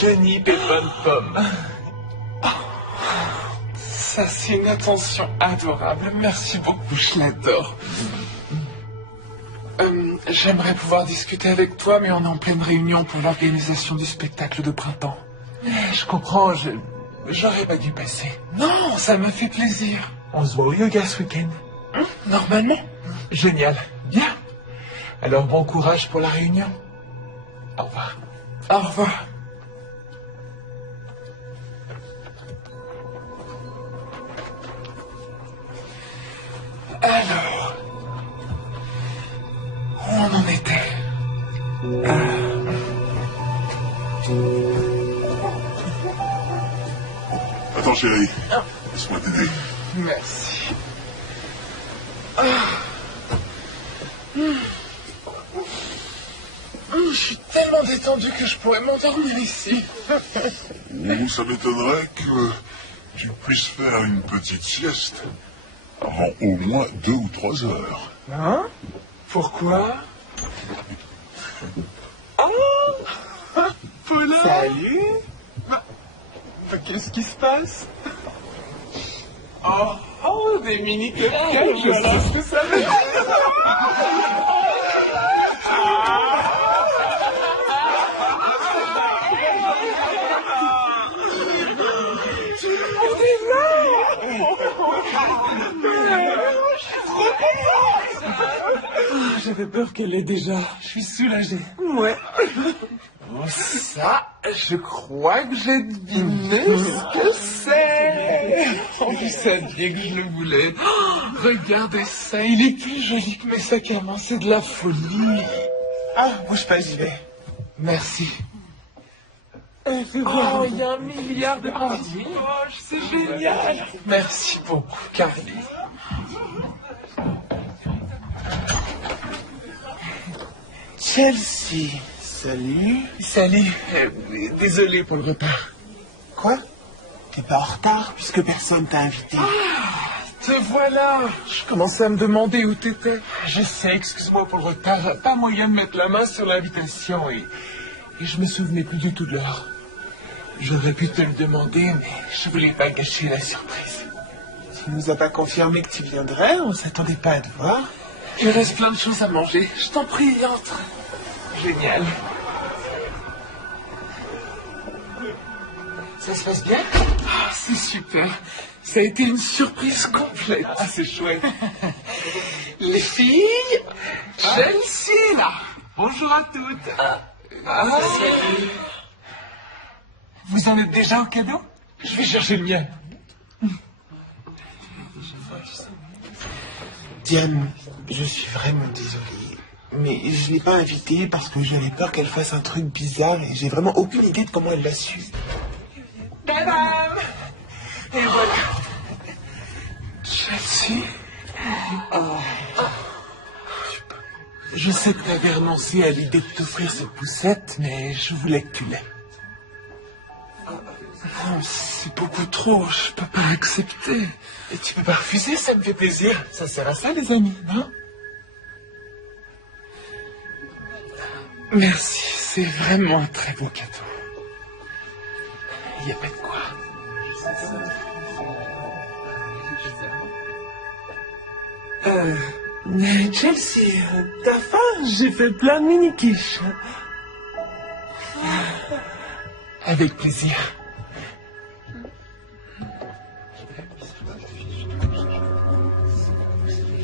Jenny Pépin Pomme. Ça, c'est une attention adorable. Merci beaucoup, je l'adore. J'aimerais pouvoir discuter avec toi, mais on est en pleine réunion pour l'organisation du spectacle de printemps. Je comprends, j'aurais pas dû passer. Non, ça me fait plaisir. On se voit au yoga ce week-end. Normalement. Génial. Bien. Alors, bon courage pour la réunion. Au revoir. Au revoir. Alors, où on en était? Attends, chérie. Laisse-moi t'aider. Merci. Je suis tellement détendu que je pourrais m'endormir ici. Ou ça m'étonnerait que tu puisses faire une petite sieste avant au moins 2 ou 3 heures. Hein? Pourquoi? Oh! Paula! Salut? Qu'est-ce qui se passe? Oh, des mini cupcakes, je sais ce que ça veut dire. J'avais peur qu'elle l'ait déjà. Je suis soulagé. Ouais. Oh, ça, je crois que j'ai deviné ce que c'est. En plus, ça dit que je le voulais. Oh, regardez ça, il est plus joli que mes sacs à main. C'est de la folie. Ah, bouge pas, j'y vais. Merci. Oh, il y a 1 milliard de produits. Oh, c'est génial. Merci beaucoup, Carly. Chelsea, salut? Salut. Désolé pour le retard. Quoi? T'es pas en retard puisque personne t'a invité. Te voilà. Je commençais à me demander où t'étais. Je sais, excuse-moi pour le retard. Pas moyen de mettre la main sur l'invitation et je me souvenais plus du tout de l'heure. J'aurais pu te le demander, mais je voulais pas gâcher la surprise. Tu nous as pas confirmé que tu viendrais, on s'attendait pas à te voir. Il reste plein de choses à manger. Je t'en prie, entre. Génial. Ça se passe bien? Ah, c'est super. Ça a été une surprise complète. Ah, c'est chouette. Les filles, Chelsea, là. Bonjour à toutes. Salut. Vous en êtes déjà au cadeau? Je vais chercher le mien. Diane, je suis vraiment désolé. Mais je l'ai pas invitée parce que j'avais peur qu'elle fasse un truc bizarre et j'ai vraiment aucune idée de comment elle l'a su. Tadam! Et voilà. Chelsea. Je sais que t'avais renoncé à l'idée de t'offrir cette poussette, mais je voulais que tu l'aies. Non, c'est beaucoup trop, je peux pas accepter. Et tu peux pas refuser, ça me fait plaisir. Ça sert à ça, les amis, non? Merci, c'est vraiment un très beau cadeau. Il n'y a pas de quoi. Chelsea, t'as faim? J'ai fait plein de mini-quiches. Avec plaisir.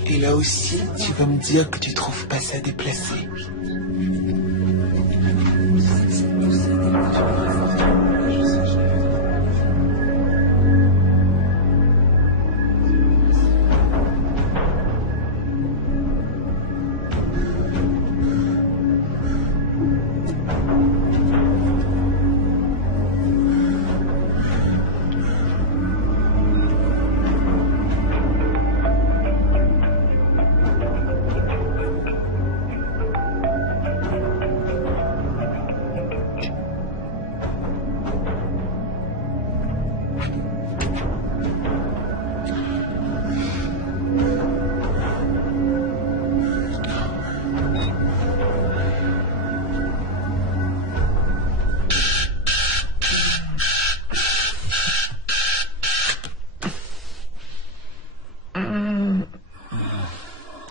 Et là aussi, tu vas me dire que tu trouves pas ça déplacé.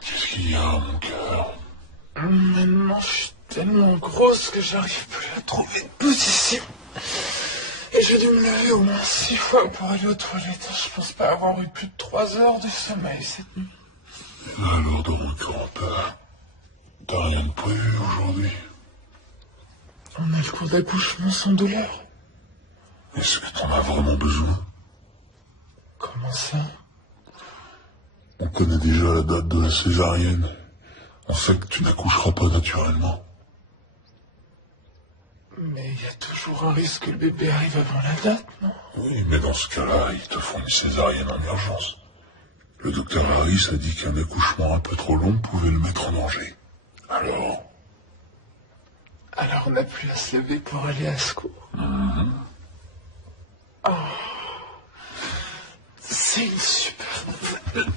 Qu'est-ce qu'il y a, mon cœur? Maintenant, je suis tellement grosse que j'arrive plus à trouver de position. Et j'ai dû me lever au moins 6 fois pour aller aux toilettes. Je pense pas avoir eu plus de 3 heures de sommeil cette nuit. Alors, dans mon cœur, t'as rien de prévu aujourd'hui? On a le cours d'accouchement sans douleur. Est-ce que t'en as vraiment besoin? Comment ça? On connaît déjà la date de la césarienne. On sait que tu n'accoucheras pas naturellement. Mais il y a toujours un risque que le bébé arrive avant la date, non? Oui, mais dans ce cas-là, ils te font une césarienne en urgence. Le docteur Harris a dit qu'un accouchement un peu trop long pouvait le mettre en danger. Alors, Alors on n'a plus à se lever pour aller à secours. Oh. C'est une super nouvelle.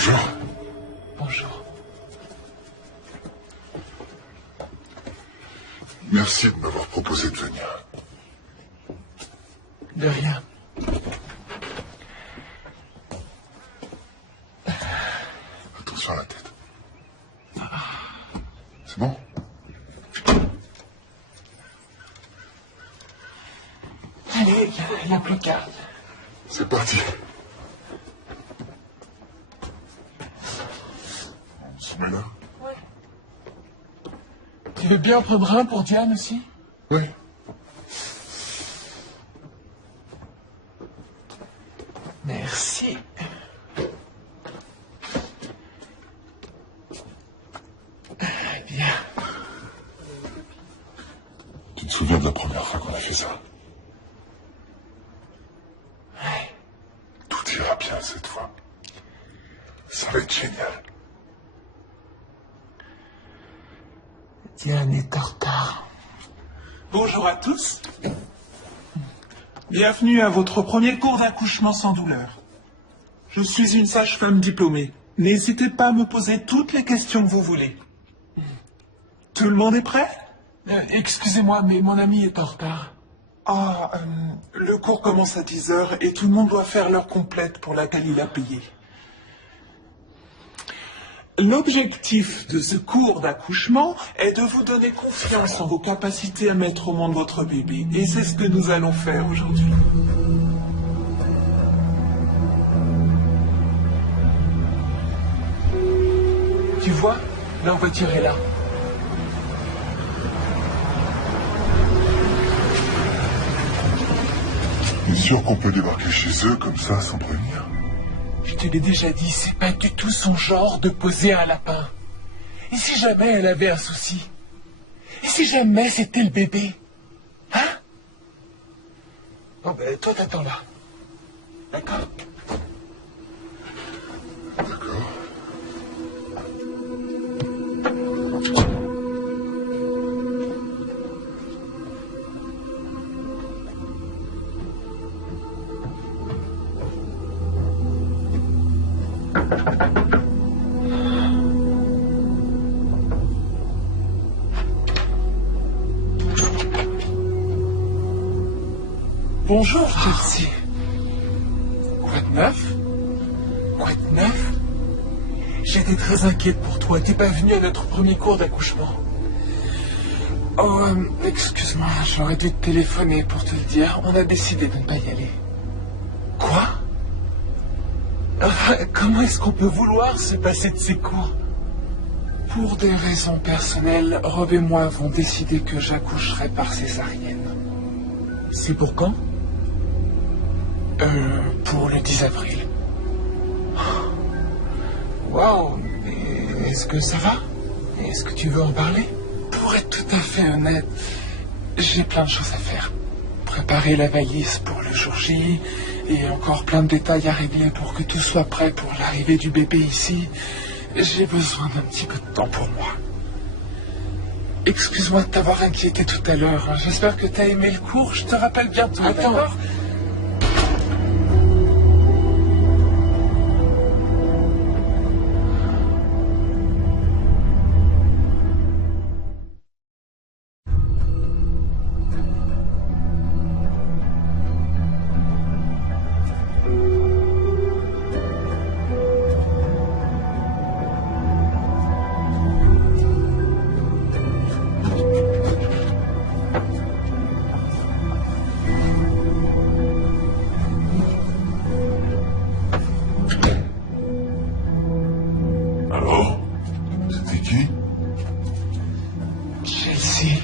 bonjour. Bonjour. Merci de m'avoir proposé de venir. De rien. Attention à la tête. C'est bon? Allez, il n'y a plus qu'à. C'est parti. On se met là? Tu veux bien prendre un pour Diane aussi? Oui. Merci. Bien. Tu te souviens de la première fois qu'on a fait ça? Ouais. Tout ira bien cette fois. Ça va être génial. Diane est en retard. Bonjour à tous. Bienvenue à votre premier cours d'accouchement sans douleur. Je suis une sage-femme diplômée. N'hésitez pas à me poser toutes les questions que vous voulez. Tout le monde est prêt? Excusez-moi, mais mon ami est en retard. Ah, le cours commence à 10h et tout le monde doit faire l'heure complète pour laquelle il a payé. L'objectif de ce cours d'accouchement est de vous donner confiance en vos capacités à mettre au monde votre bébé. Et c'est ce que nous allons faire aujourd'hui. Tu vois, leur voiture est là. T'es sûr qu'on peut débarquer chez eux comme ça sans prévenir? Je te l'ai déjà dit, c'est pas du tout son genre de poser un lapin. Et si jamais elle avait un souci? Et si jamais c'était le bébé? Hein? Bon ben, toi t'attends là. D'accord? D'accord. Bonjour, Chelsea. Quoi de neuf? Quoi de neuf? J'étais très inquiète pour toi. T'es pas venue à notre premier cours d'accouchement. Oh, excuse-moi, j'aurais dû te téléphoner pour te le dire. On a décidé de ne pas y aller. Quoi? Enfin, comment est-ce qu'on peut vouloir se passer de ces cours? Pour des raisons personnelles, Rob et moi avons décidé que j'accoucherai par césarienne. C'est pour quand? Pour le 10 avril. Waouh, mais est-ce que ça va? Est-ce que tu veux en parler? Pour être tout à fait honnête, j'ai plein de choses à faire. Préparer la valise pour le jour J, et encore plein de détails à régler pour que tout soit prêt pour l'arrivée du bébé ici. J'ai besoin d'un petit peu de temps pour moi. Excuse-moi de t'avoir inquiété tout à l'heure. J'espère que t'as aimé le cours. Je te rappelle bientôt, d'accord? Alors? C'était qui? Chelsea.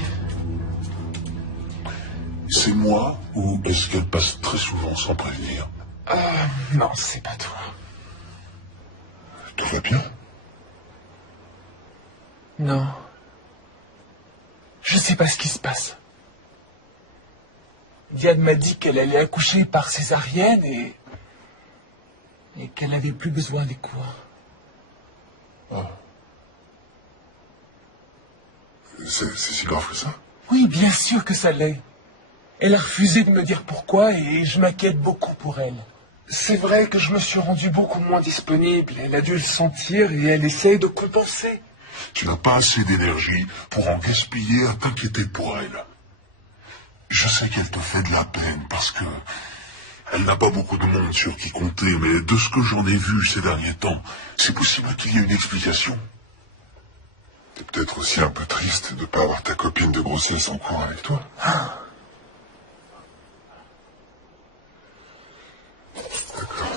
C'est moi ou est-ce qu'elle passe très souvent sans prévenir? Non, c'est pas toi. Tout va bien? Non. Je sais pas ce qui se passe. Diane m'a dit qu'elle allait accoucher par césarienne et qu'elle n'avait plus besoin des cours. C'est si grave que ça? Oui, bien sûr que ça l'est. Elle a refusé de me dire pourquoi et je m'inquiète beaucoup pour elle. C'est vrai que je me suis rendu beaucoup moins disponible. Elle a dû le sentir et elle essaye de compenser. Tu n'as pas assez d'énergie pour en gaspiller à t'inquiéter pour elle. Je sais qu'elle te fait de la peine parce que elle n'a pas beaucoup de monde sur qui compter, mais de ce que j'en ai vu ces derniers temps, c'est possible qu'il y ait une explication. T'es peut-être aussi un peu triste de ne pas avoir ta copine de grossesse en cours avec toi. D'accord.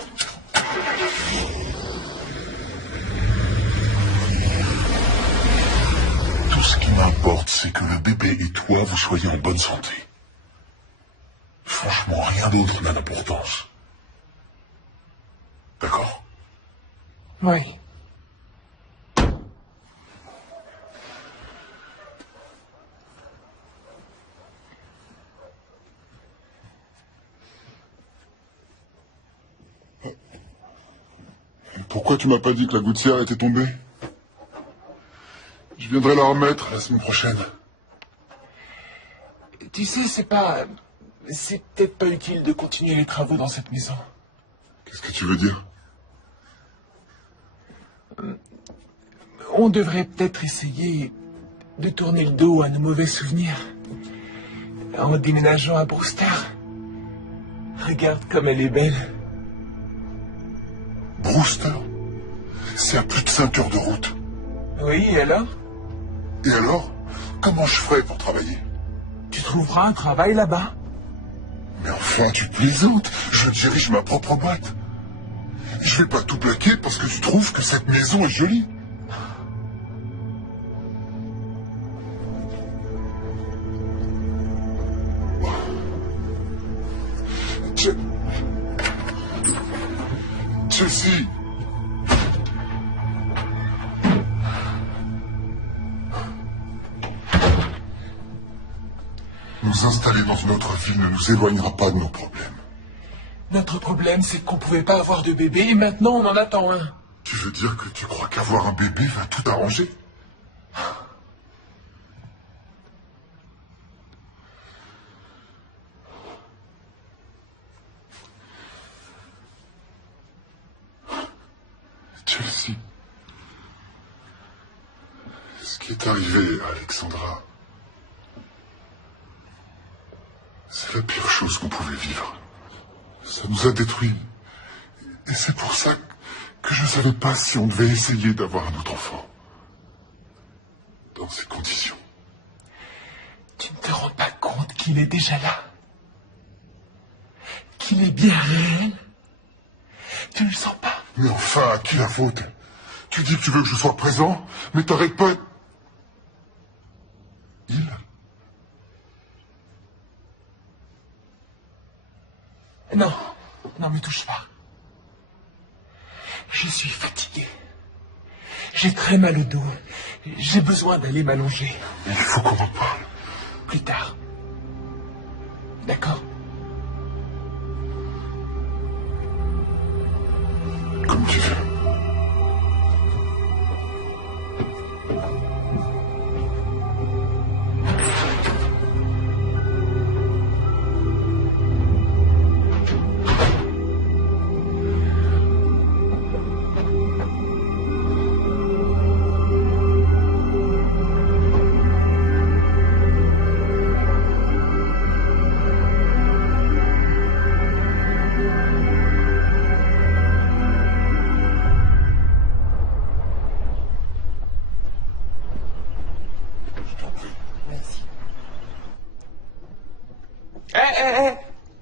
Tout ce qui m'importe, c'est que le bébé et toi, vous soyez en bonne santé. Franchement, rien d'autre n'a d'importance. D'accord? Oui. Pourquoi tu m'as pas dit que la gouttière était tombée? Je viendrai la remettre la semaine prochaine. Tu sais, c'est peut-être pas utile de continuer les travaux dans cette maison. Qu'est-ce que tu veux dire? On devrait peut-être essayer de tourner le dos à nos mauvais souvenirs en déménageant à Brewster. Regarde comme elle est belle. Brewster? C'est à plus de 5 heures de route. Oui, et alors? Et alors? Comment je ferai pour travailler? Tu trouveras un travail là-bas. Mais enfin, tu plaisantes. Je dirige ma propre boîte. Je vais pas tout plaquer parce que tu trouves que cette maison est jolie. Chelsea! Nous installer dans une autre ville ne nous éloignera pas de nos problèmes. Notre problème, c'est qu'on pouvait pas avoir de bébé et maintenant on en attend un. Tu veux dire que tu crois qu'avoir un bébé va tout arranger? Chelsea, ce qui est arrivé à Alexandra, c'est la pire chose qu'on pouvait vivre. Ça nous a détruits. Et c'est pour ça que je ne savais pas si on devait essayer d'avoir un autre enfant. Dans ces conditions. Tu ne te rends pas compte qu'il est déjà là? Qu'il est bien réel? Tu ne le sens pas? Mais enfin, à qui la faute? Tu dis que tu veux que je sois présent, mais t'arrêtes pas... Il? Non, non, me touche pas. Je suis fatigué. J'ai très mal au dos. J'ai besoin d'aller m'allonger. Il faut qu'on en parle. Plus tard. D'accord? Comme tu veux.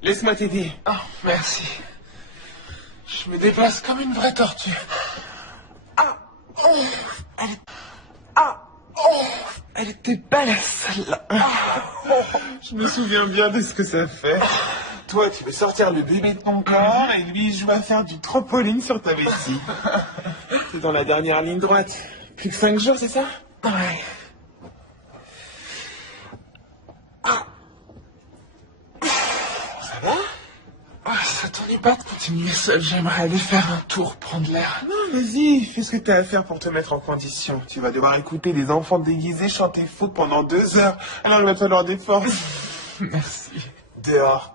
Laisse-moi t'aider. Oh, merci. Je me déplace comme une vraie tortue. Elle était belle, celle-là. Je me souviens bien de ce que ça fait. Toi, tu veux sortir le bébé de ton corps et lui, il joue à faire du trampoline sur ta vessie. C'est dans la dernière ligne droite. Plus que 5 jours, c'est ça? Ouais. Ça va? Ça t'ennuie pas de continuer seul? J'aimerais aller faire un tour, prendre l'air. Non, vas-y, fais ce que t'as à faire pour te mettre en condition. Tu vas devoir écouter des enfants déguisés chanter faux pendant 2 heures. Alors il va te falloir des forces. Merci. Dehors.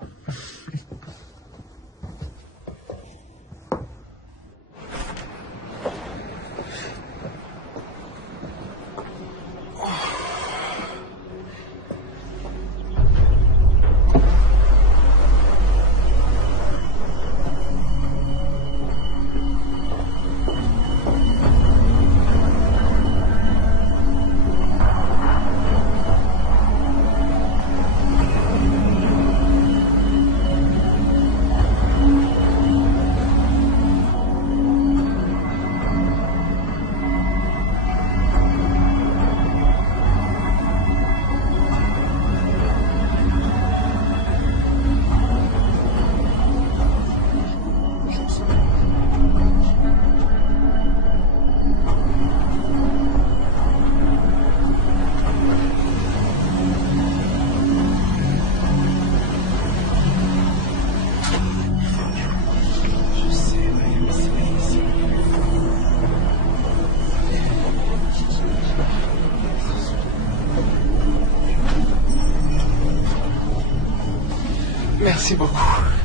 Merci beaucoup.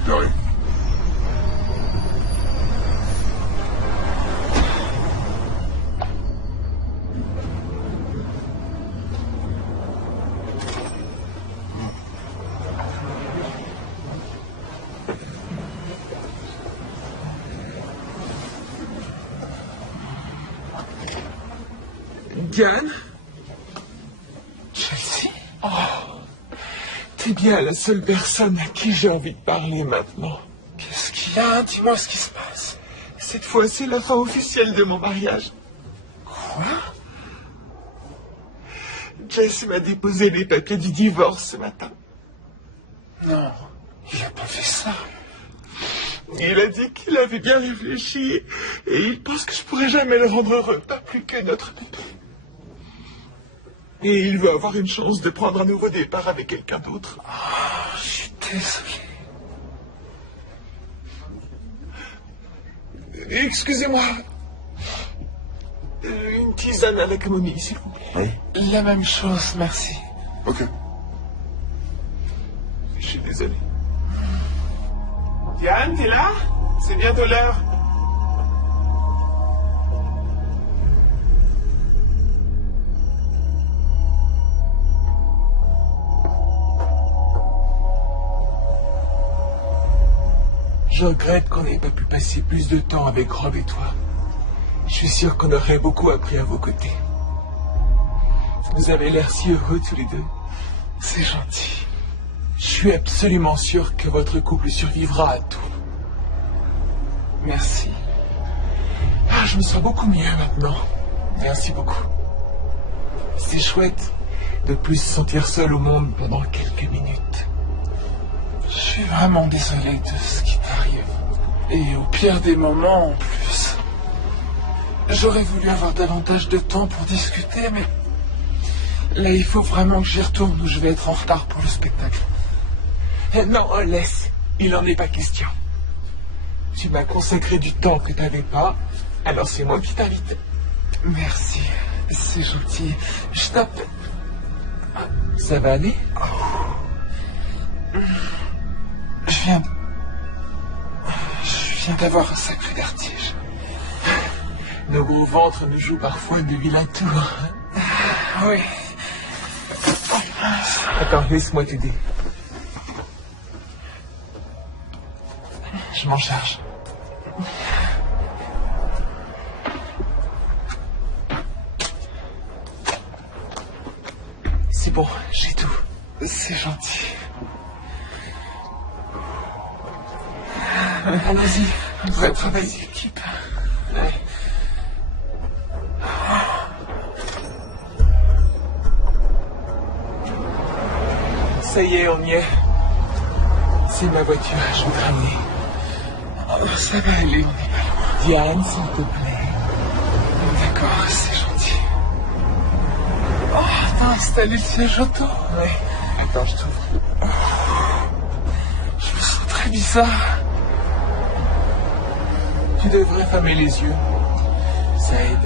De rien. Diane? Chelsea? Oh, t'es bien la seule personne à qui j'ai envie de parler maintenant. Qu'est-ce qu'il y a? Dis-moi ce qui se passe. Cette fois, c'est la fin officielle de mon mariage. Quoi? Jess m'a déposé les papiers du divorce ce matin. Non, il a pas fait ça. Il a dit qu'il avait bien réfléchi et il pense que je pourrais jamais le rendre heureux, pas plus que notre bébé. Et il veut avoir une chance de prendre un nouveau départ avec quelqu'un d'autre. Je suis désolé. Excusez-moi. Une tisane à la camomille, s'il vous plaît. Oui. La même chose, merci. Ok. Je suis désolé. Diane, t'es là? C'est bientôt l'heure. Je regrette qu'on n'ait pas pu passer plus de temps avec Rob et toi. Je suis sûr qu'on aurait beaucoup appris à vos côtés. Vous avez l'air si heureux tous les deux. C'est gentil. Je suis absolument sûr que votre couple survivra à tout. Merci. Ah, je me sens beaucoup mieux maintenant. Merci beaucoup. C'est chouette de plus se sentir seul au monde pendant quelques minutes. Je suis vraiment désolé de ce qui t'arrive. Et au pire des moments, en plus. J'aurais voulu avoir davantage de temps pour discuter, mais... Là, il faut vraiment que j'y retourne ou je vais être en retard pour le spectacle. Non, laisse. Il n'en est pas question. Tu m'as consacré du temps que tu n'avais pas, alors c'est moi qui t'invite. Merci, c'est gentil. Je t'appelle... Ça va aller? Je viens d'avoir un sacré vertige. Nos gros ventres nous jouent parfois de vilains tours. Oui. Attends, laisse-moi t'aider. Je m'en charge. C'est bon, j'ai tout. C'est gentil. Allons-y, On devrait travailler d'équipe. Ouais. Ça y est, on y est. C'est ma voiture, je vais te ramener. Oh, ça va aller, on est pas loin. Diane, s'il te plaît. D'accord, c'est gentil. Oh, t'as installé le siège auto. Ouais. Attends, je t'ouvre. Je me sens très bizarre. Tu devrais fermer les yeux. Ça aide.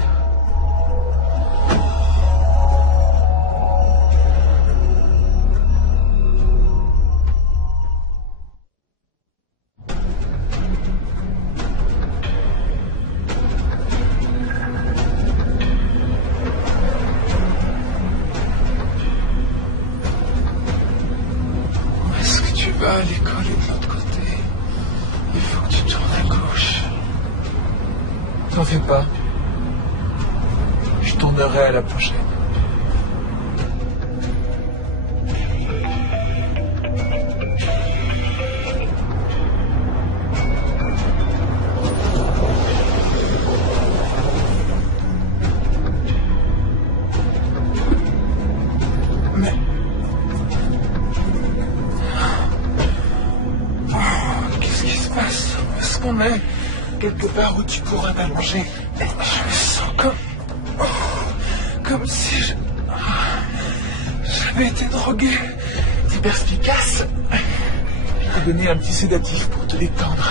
Où est-ce que tu vas? L'école est de l'autre côté. Il faut que tu tournes à gauche. T'en fais pas. Je tournerai à la prochaine. Mais... Oh, qu'est-ce qui se passe? Où est-ce qu'on est? Quelque part où tu pourras t'allonger. Je me sens comme si j'avais été drogué. T'es perspicace. Je t'ai donné un petit sédatif pour te détendre.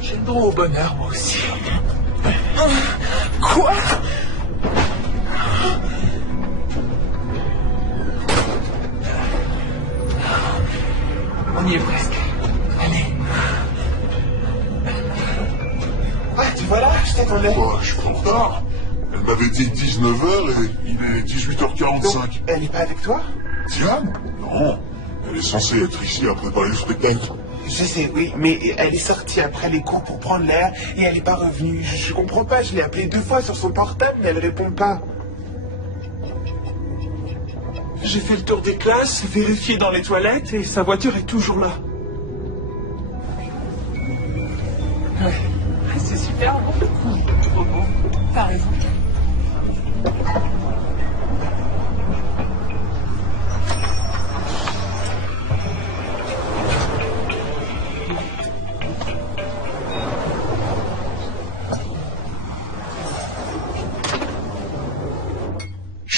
J'ai le droit au bonheur, moi aussi. Quoi? On y est presque. Allez. Ouais, tu vois là, je t'attendais. Oh, je suis pas en retard. Elle m'avait dit 19h et il est 18h45. Elle est pas avec toi? Diane? Non. Elle est censée être ici à préparer le spectacle. Je sais, oui, mais elle est sortie après les cours pour prendre l'air et elle n'est pas revenue. Je comprends pas, je l'ai appelée 2 fois sur son portable, mais elle répond pas. J'ai fait le tour des classes, vérifié dans les toilettes et sa voiture est toujours là. Ouais, c'est super bon. Trop beau. T'as raison.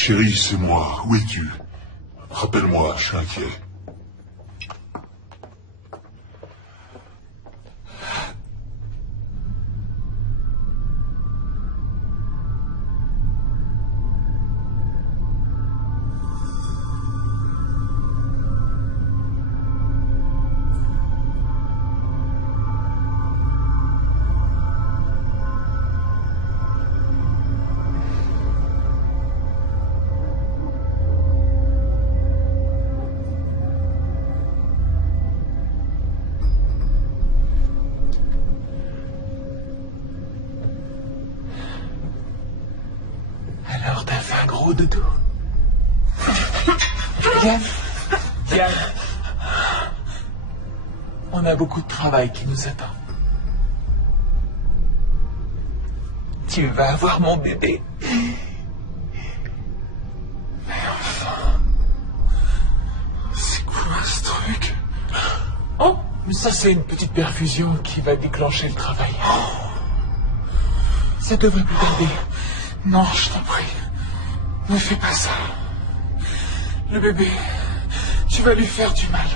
Chérie, c'est moi. Où es-tu? Rappelle-moi, je suis inquiet. Alors t'as fait un gros dodo. Diane, Diane, on a beaucoup de travail qui nous attend. Tu vas avoir mon bébé. Mais enfin, c'est quoi ce truc? Oh, mais ça c'est une petite perfusion qui va déclencher le travail. Ça devrait plus tarder. Non, je t'en prie. Ne fais pas ça. Le bébé, tu vas lui faire du mal.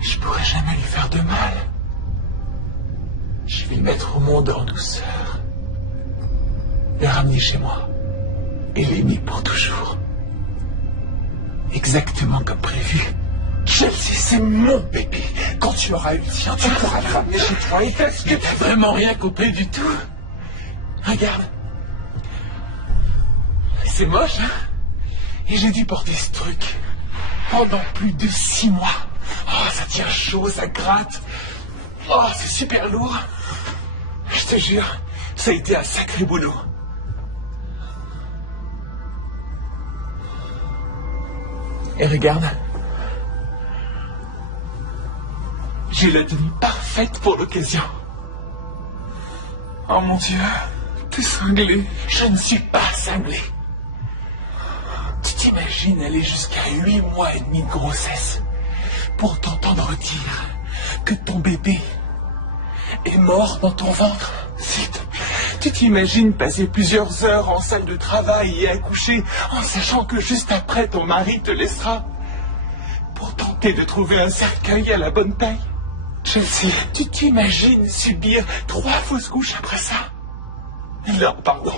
Je pourrai jamais lui faire de mal. Je vais le mettre au monde en douceur. Le ramener chez moi. Et l'aimer pour toujours. Exactement comme prévu. Chelsea, c'est mon bébé. Quand tu auras eu le tien, tu pourras le ramener chez toi. Et est-ce que t'as vraiment rien compris du tout? Regarde. C'est moche, hein? Et j'ai dû porter ce truc pendant plus de 6 mois. Oh, ça tient chaud, ça gratte. Oh, c'est super lourd. Je te jure, ça a été un sacré boulot. Et regarde. J'ai la tenue parfaite pour l'occasion. Oh mon Dieu, t'es cinglé. Je ne suis pas cinglé. Tu t'imagines aller jusqu'à 8 mois et demi de grossesse pour t'entendre dire que ton bébé est mort dans ton ventre? S'il te plaît. Tu t'imagines passer plusieurs heures en salle de travail et accoucher en sachant que juste après ton mari te laissera pour tenter de trouver un cercueil à la bonne taille? Chelsea, tu t'imagines subir 3 fausses couches après ça? Non, pardon.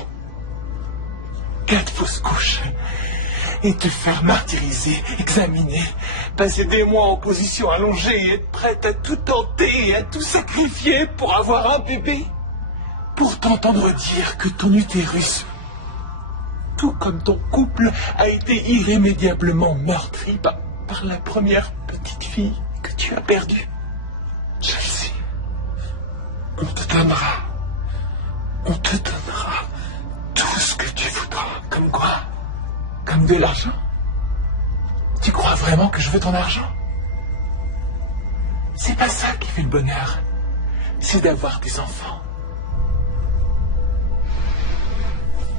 4 fausses couches. Et te faire martyriser, examiner, passer des mois en position allongée et être prête à tout tenter et à tout sacrifier pour avoir un bébé. Pour t'entendre dire que ton utérus, tout comme ton couple, a été irrémédiablement meurtri par la première petite fille que tu as perdue. Chelsea, on te donnera tout ce que tu voudras. Comme quoi? Comme de l'argent? Tu crois vraiment que je veux ton argent? C'est pas ça qui fait le bonheur. C'est d'avoir des enfants.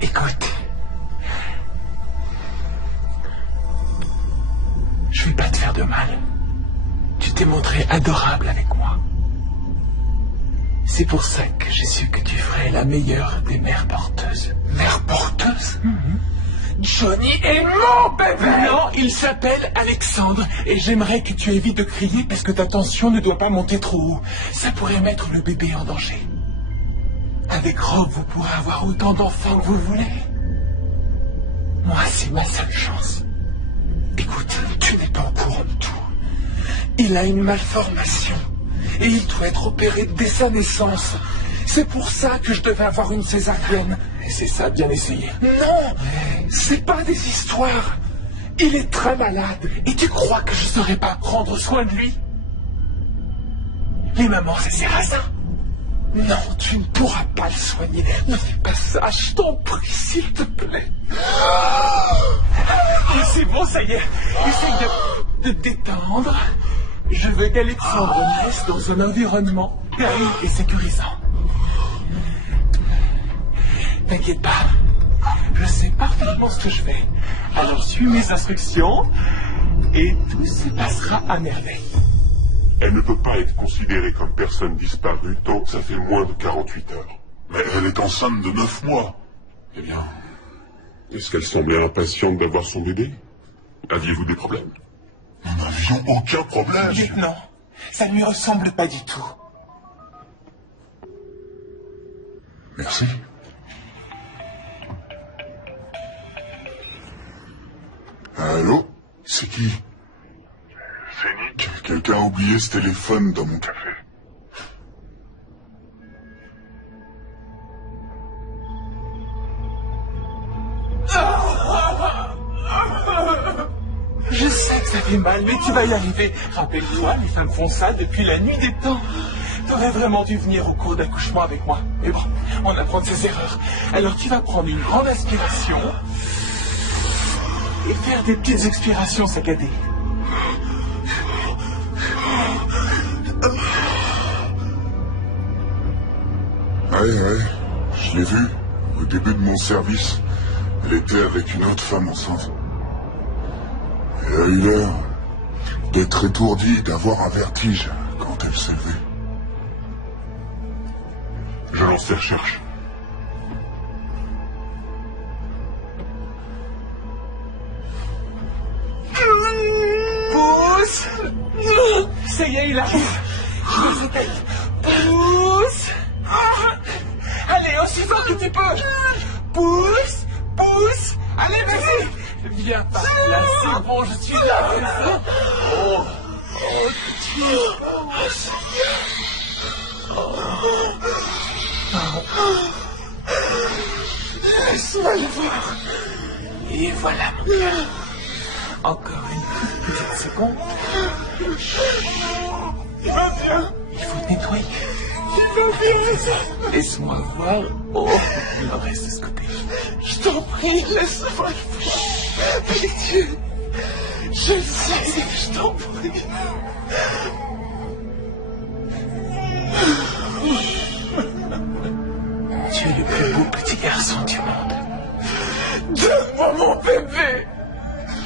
Écoute. Je vais pas te faire de mal. Tu t'es montré adorable avec moi. C'est pour ça que j'ai su que tu ferais la meilleure des mères porteuses. Mère porteuse? Johnny est mon bébé! Non, il s'appelle Alexandre. Et j'aimerais que tu évites de crier parce que ta tension ne doit pas monter trop haut. Ça pourrait mettre le bébé en danger. Avec Rob, vous pourrez avoir autant d'enfants que vous voulez. Moi, c'est ma seule chance. Écoute, tu n'es pas au courant de tout. Il a une malformation. Et il doit être opéré dès sa naissance. C'est pour ça que je devais avoir une césarienne. Et c'est ça, bien essayé. Non, c'est pas des histoires. Il est très malade. Et tu crois que je saurais pas prendre soin de lui? Les mamans, ça sert à ça. Non, tu ne pourras pas le soigner. Ne fais pas ça, je t'en prie, s'il te plaît. C'est bon, ça y est. Essaye de te détendre. Je veux qu'Alexandre naisse dans un environnement calme et sécurisant. T'inquiète pas, je sais parfaitement ce que je fais. Alors suis mes instructions et tout se passera à merveille. Elle ne peut pas être considérée comme personne disparue tant que ça fait moins de 48 heures. Mais elle est enceinte de 9 mois. Eh bien, Est-ce qu'elle semblait impatiente d'avoir son bébé? Aviez-vous des problèmes? Nous n'avions aucun problème. Lieutenant, ça ne lui ressemble pas du tout. Merci. Allô? C'est qui? C'est Nick. Quelqu'un a oublié ce téléphone dans mon café. Je sais que ça fait mal, mais tu vas y arriver. Rappelle-toi, les femmes font ça depuis la nuit des temps. T'aurais vraiment dû venir au cours d'accouchement avec moi. Mais bon, on apprend de ses erreurs. Alors tu vas prendre une grande inspiration et faire des petites expirations saccadées. Ouais, je l'ai vue. Au début de mon service, elle était avec une autre femme enceinte. Elle a eu l'air d'être étourdie, d'avoir un vertige quand elle s'est levée. Je lance des recherches. Pousse! Ça y est, il arrive. Je me répète. Pousse! Allez, aussi fort que tu peux! Pousse! Pousse! Allez, vas-y! Viens par là, c'est bon, je suis là. Oh, tu... Laisse-moi le voir. Et voilà mon cœur. Encore une petite seconde. Il va bien. Il faut nettoyer. Il va bien. Laisse-moi voir. Oh, le reste de ce côté. Je t'en prie, laisse-moi le voir. Avec Dieu. Je le sais, je t'en prie. Tu es le plus beau petit garçon du monde. Donne-moi mon bébé.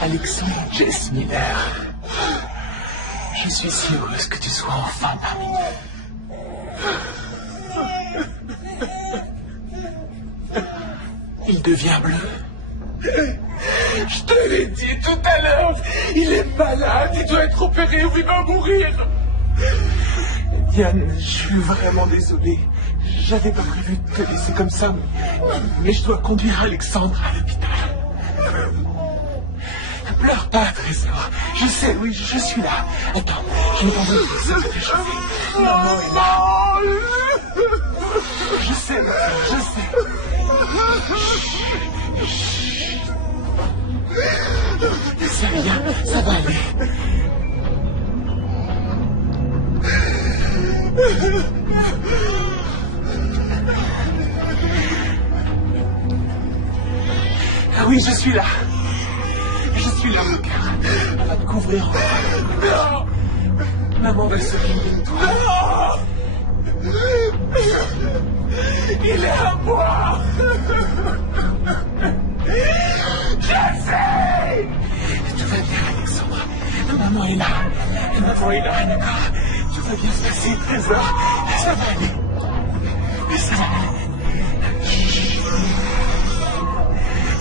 Alexandre Jess Miller. Je suis si heureuse que tu sois enfin parmi nous. Il devient bleu. Je te l'ai dit tout à l'heure. Il est malade, il doit être opéré ou il va mourir. Diane, je suis vraiment désolé. J'avais pas prévu de te laisser comme ça, mais je dois conduire Alexandre à l'hôpital. Pleure pas, Trésor. Je sais, oui, je suis là. Attends, je vais t'envoyer ça te réchauffer. Maman est là. Je sais, je sais. Ça vient, ça va aller. Ah oui, je suis là. Je suis là, mon cœur. On va te couvrir. Non. Maman va s'occuper de toi. Non. Il est à moi. J'essaie. Tout va bien, Alexandra. Maman est là. Maman est là, d'accord. Tout va bien se passer, Trésor. Ça va aller. Ça va aller. Chut.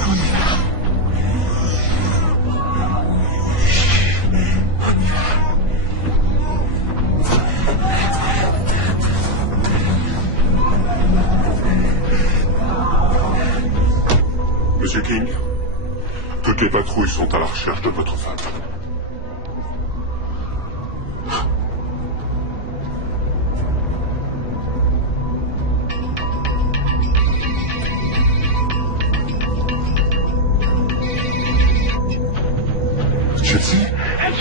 On y va. Monsieur King, toutes les patrouilles sont à la recherche de votre femme. Chelsea?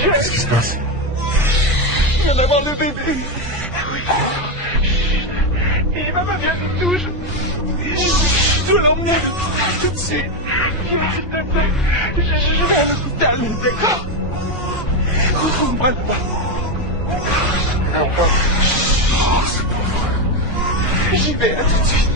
Qu'est-ce qui se passe? Je viens d'avoir le bébé. Il va pas bien du tout. Je dois l'emmener à l'hôpital tout de suite. S'il te plaît. Je vais à l'hôpital, d'accord? Retrouve-moi là-bas. D'accord. Oh, c'est pas vrai. J'y vais, à tout de suite.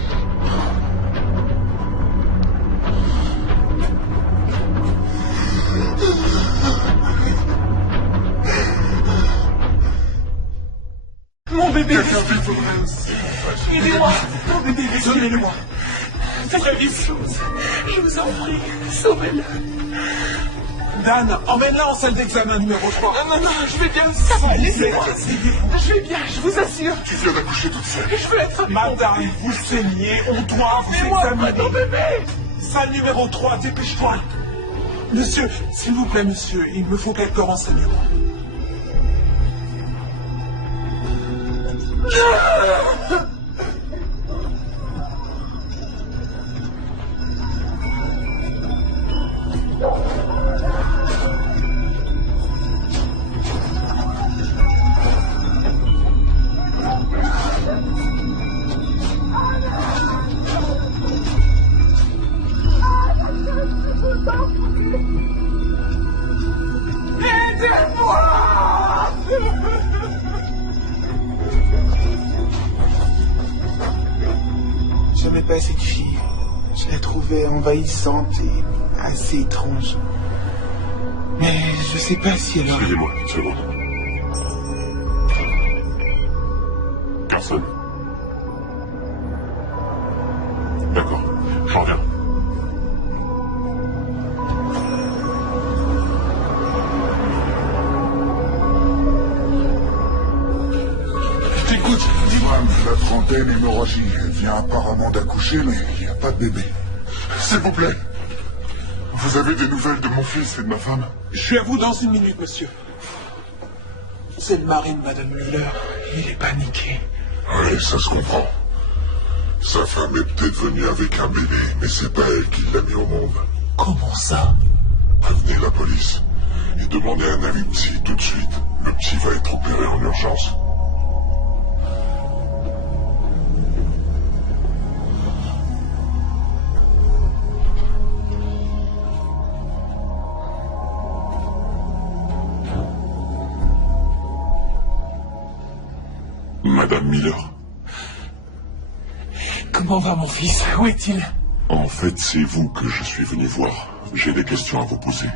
Mon bébé. Quelqu'un vite au Aidez-moi. Mon bébé, Donnez-le-moi. faites quelque chose. Je vous en prie, sauvez-le. Dan, emmène-la en salle d'examen numéro 3. Non, je vais bien. Ça va, laissez-moi. Je vais bien, je vous assure. Tu viens d'accoucher toute seule. Je veux être... Madame, vous saignez, on doit vous examiner. Mon bébé. Salle numéro 3, dépêche-toi. Monsieur, s'il vous plaît, monsieur, il me faut quelques renseignements. J'aimais pas cette fille. Je la trouvais envahissante et assez étrange. Mais je sais pas si elle aurait... Suivez-moi, une seconde. Personne. D'accord, j'en reviens. Je t'écoute, dis-moi. La trentaine, hémorragie. Elle vient apparemment d'accoucher, mais il n'y a pas de bébé. S'il vous plaît. Vous avez des nouvelles de mon fils et de ma femme? Je suis à vous dans une minute, monsieur. C'est le mari de Madame Müller. Il est paniqué. Oui, ça se comprend. Sa femme est peut-être venue avec un bébé, mais c'est pas elle qui l'a mis au monde. Comment ça? Prévenez la police et demandez un avis psy tout de suite. Le psy va être opéré en urgence. Madame Miller. Comment va mon fils? Où est-il? En fait, c'est vous que je suis venu voir. J'ai des questions à vous poser.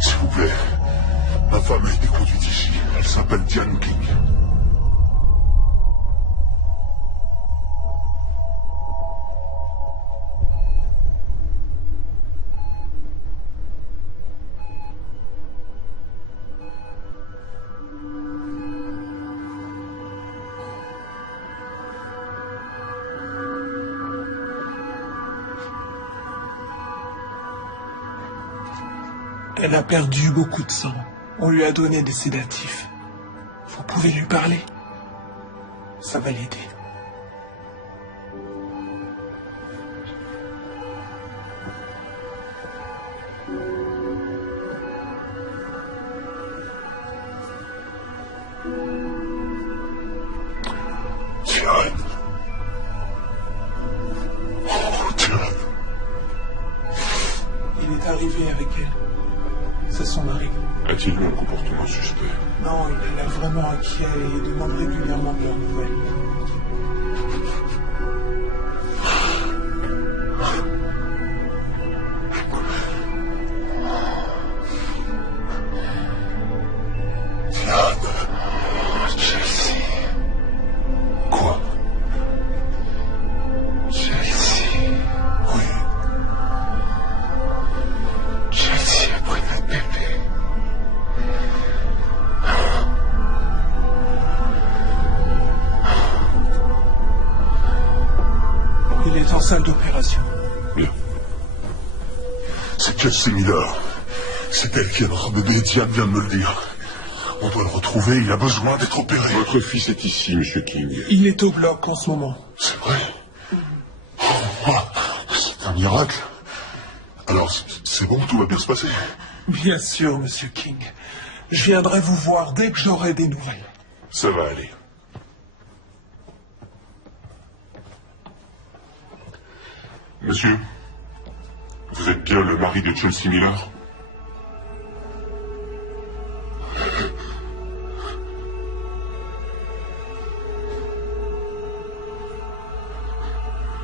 S'il vous plaît, ma femme a été conduite ici. Elle s'appelle Diane King. Elle a perdu beaucoup de sang. On lui a donné des sédatifs. Vous pouvez lui parler. Ça va l'aider. Diane. Oh, Diane. Il est arrivé avec elle. C'est son mari. A-t-il eu un comportement suspect? Non, il est là vraiment inquiet et demande régulièrement de leurs nouvelles. Diane. Chelsea. Quoi? Chelsea. Oui. Chelsea a pris notre bébé. Il est en salle d'opération. Bien. C'est Chelsea Miller. C'est elle qui a notre bébé, Diane vient de me le dire. On doit le retrouver, il a besoin d'être opéré. Votre fils est ici, Monsieur King. Il est au bloc en ce moment. C'est vrai. Oh, c'est un miracle. Alors, c'est bon, tout va bien se passer. Bien sûr, Monsieur King. Je viendrai vous voir dès que j'aurai des nouvelles. Ça va aller. Monsieur, Vous êtes bien le mari de Chelsea Miller?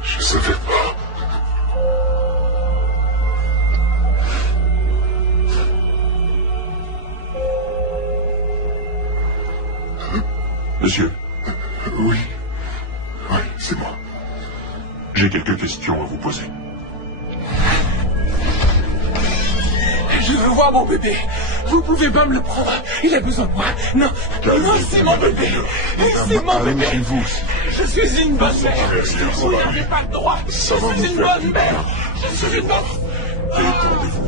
Je savais pas. Monsieur, Oui. Oui, c'est moi. j'ai quelques questions à vous poser. Je veux voir mon bébé. Vous pouvez pas me le prendre. Il a besoin de moi. Non, non, c'est mon bébé. C'est mon bébé. Allongez-vous aussi. Je suis une bonne mère. Vous va n'avez pas le droit. Je Ça va suis vous une faire bonne du mère. bien. Je suis une bonne... Détendez-vous.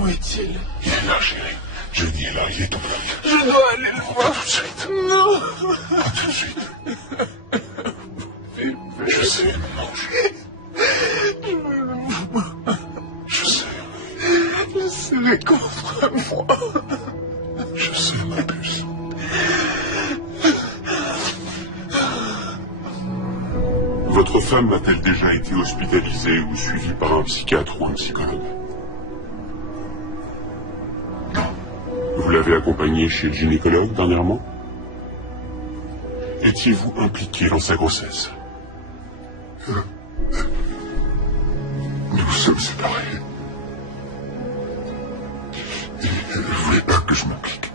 Où est-il? Il est là, chérie. Jenny est là, il est tombé. Je dois aller le voir. Tout de suite. Non. Tout de suite. Je sais, mon ange. Je sais. Je serai contre moi. Je sais, ma puce. Votre femme a-t-elle déjà été hospitalisée ou suivie par un psychiatre ou un psychologue? Non. Vous l'avez accompagnée chez le gynécologue dernièrement? Étiez-vous impliqué dans sa grossesse? Nous sommes séparés. Et elle voulait pas que je m'implique.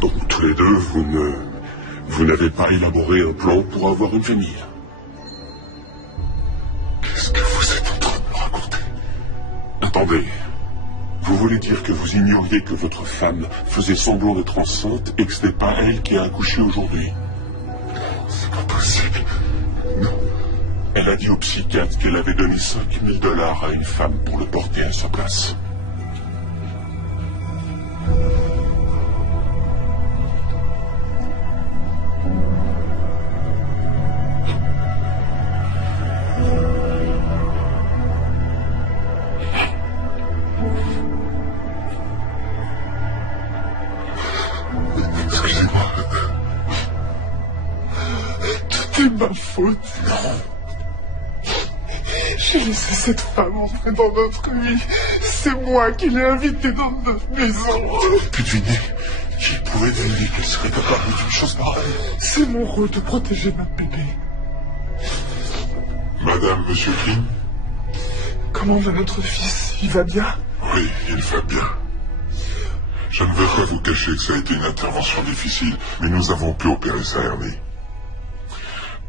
Donc tous les deux, vous n'avez pas élaboré un plan pour avoir une famille? Qu'est-ce que vous êtes en train de me raconter? Attendez. Vous voulez dire que vous ignoriez que votre femme faisait semblant d'être enceinte et que ce n'est pas elle qui a accouché aujourd'hui? C'est pas possible. Non. Elle a dit au psychiatre qu'elle avait donné $5000 à une femme pour le porter à sa place. Excusez-moi. Tout est ma faute. J'ai laissé cette femme entrer dans notre vie. C'est moi qui l'ai invitée dans notre maison. Pu deviner. Qui pouvait deviner qu'elle serait capable d'une chose pareille? C'est mon rôle de protéger notre bébé. Madame, monsieur King? Comment va notre fils? Il va bien? Oui, il va bien. Je ne vais pas vous cacher que ça a été une intervention difficile, mais nous avons pu opérer sa hernie.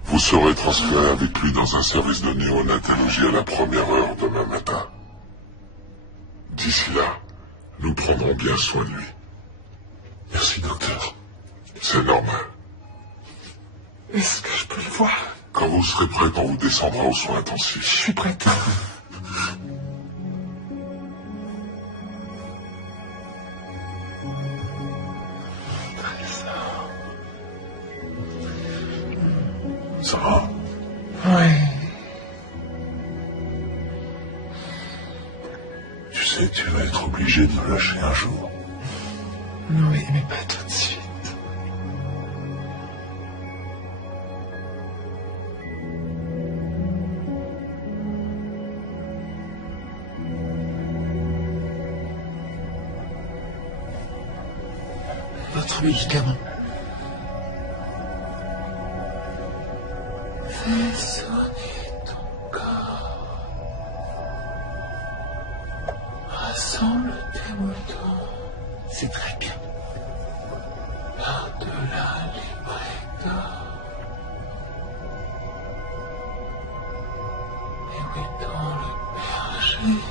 Vous serez transféré avec lui dans un service de néonatologie à la première heure demain matin. D'ici là, nous prendrons bien soin de lui. Merci, docteur. C'est normal. Est-ce que je peux le voir? Quand vous serez prête, on vous descendra aux soins Je intensifs. suis prête. Ça va? Oui. Tu sais, tu vas être obligé de me lâcher un jour. Oui, mais pas tout de suite. Votre médicament. Fais sonner ton corps. Rassemble tes moutons C'est très bien. par-delà les breaks et où est donc le berger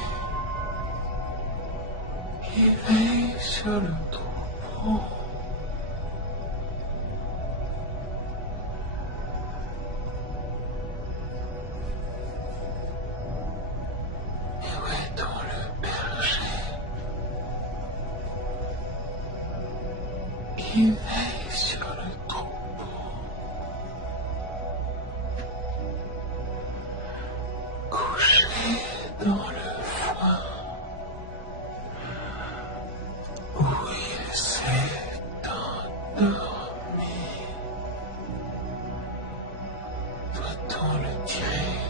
qui veille sur le troupeau? Qui veille sur le troupeau. dans le foin où il s'est endormi. Doit-on le tirer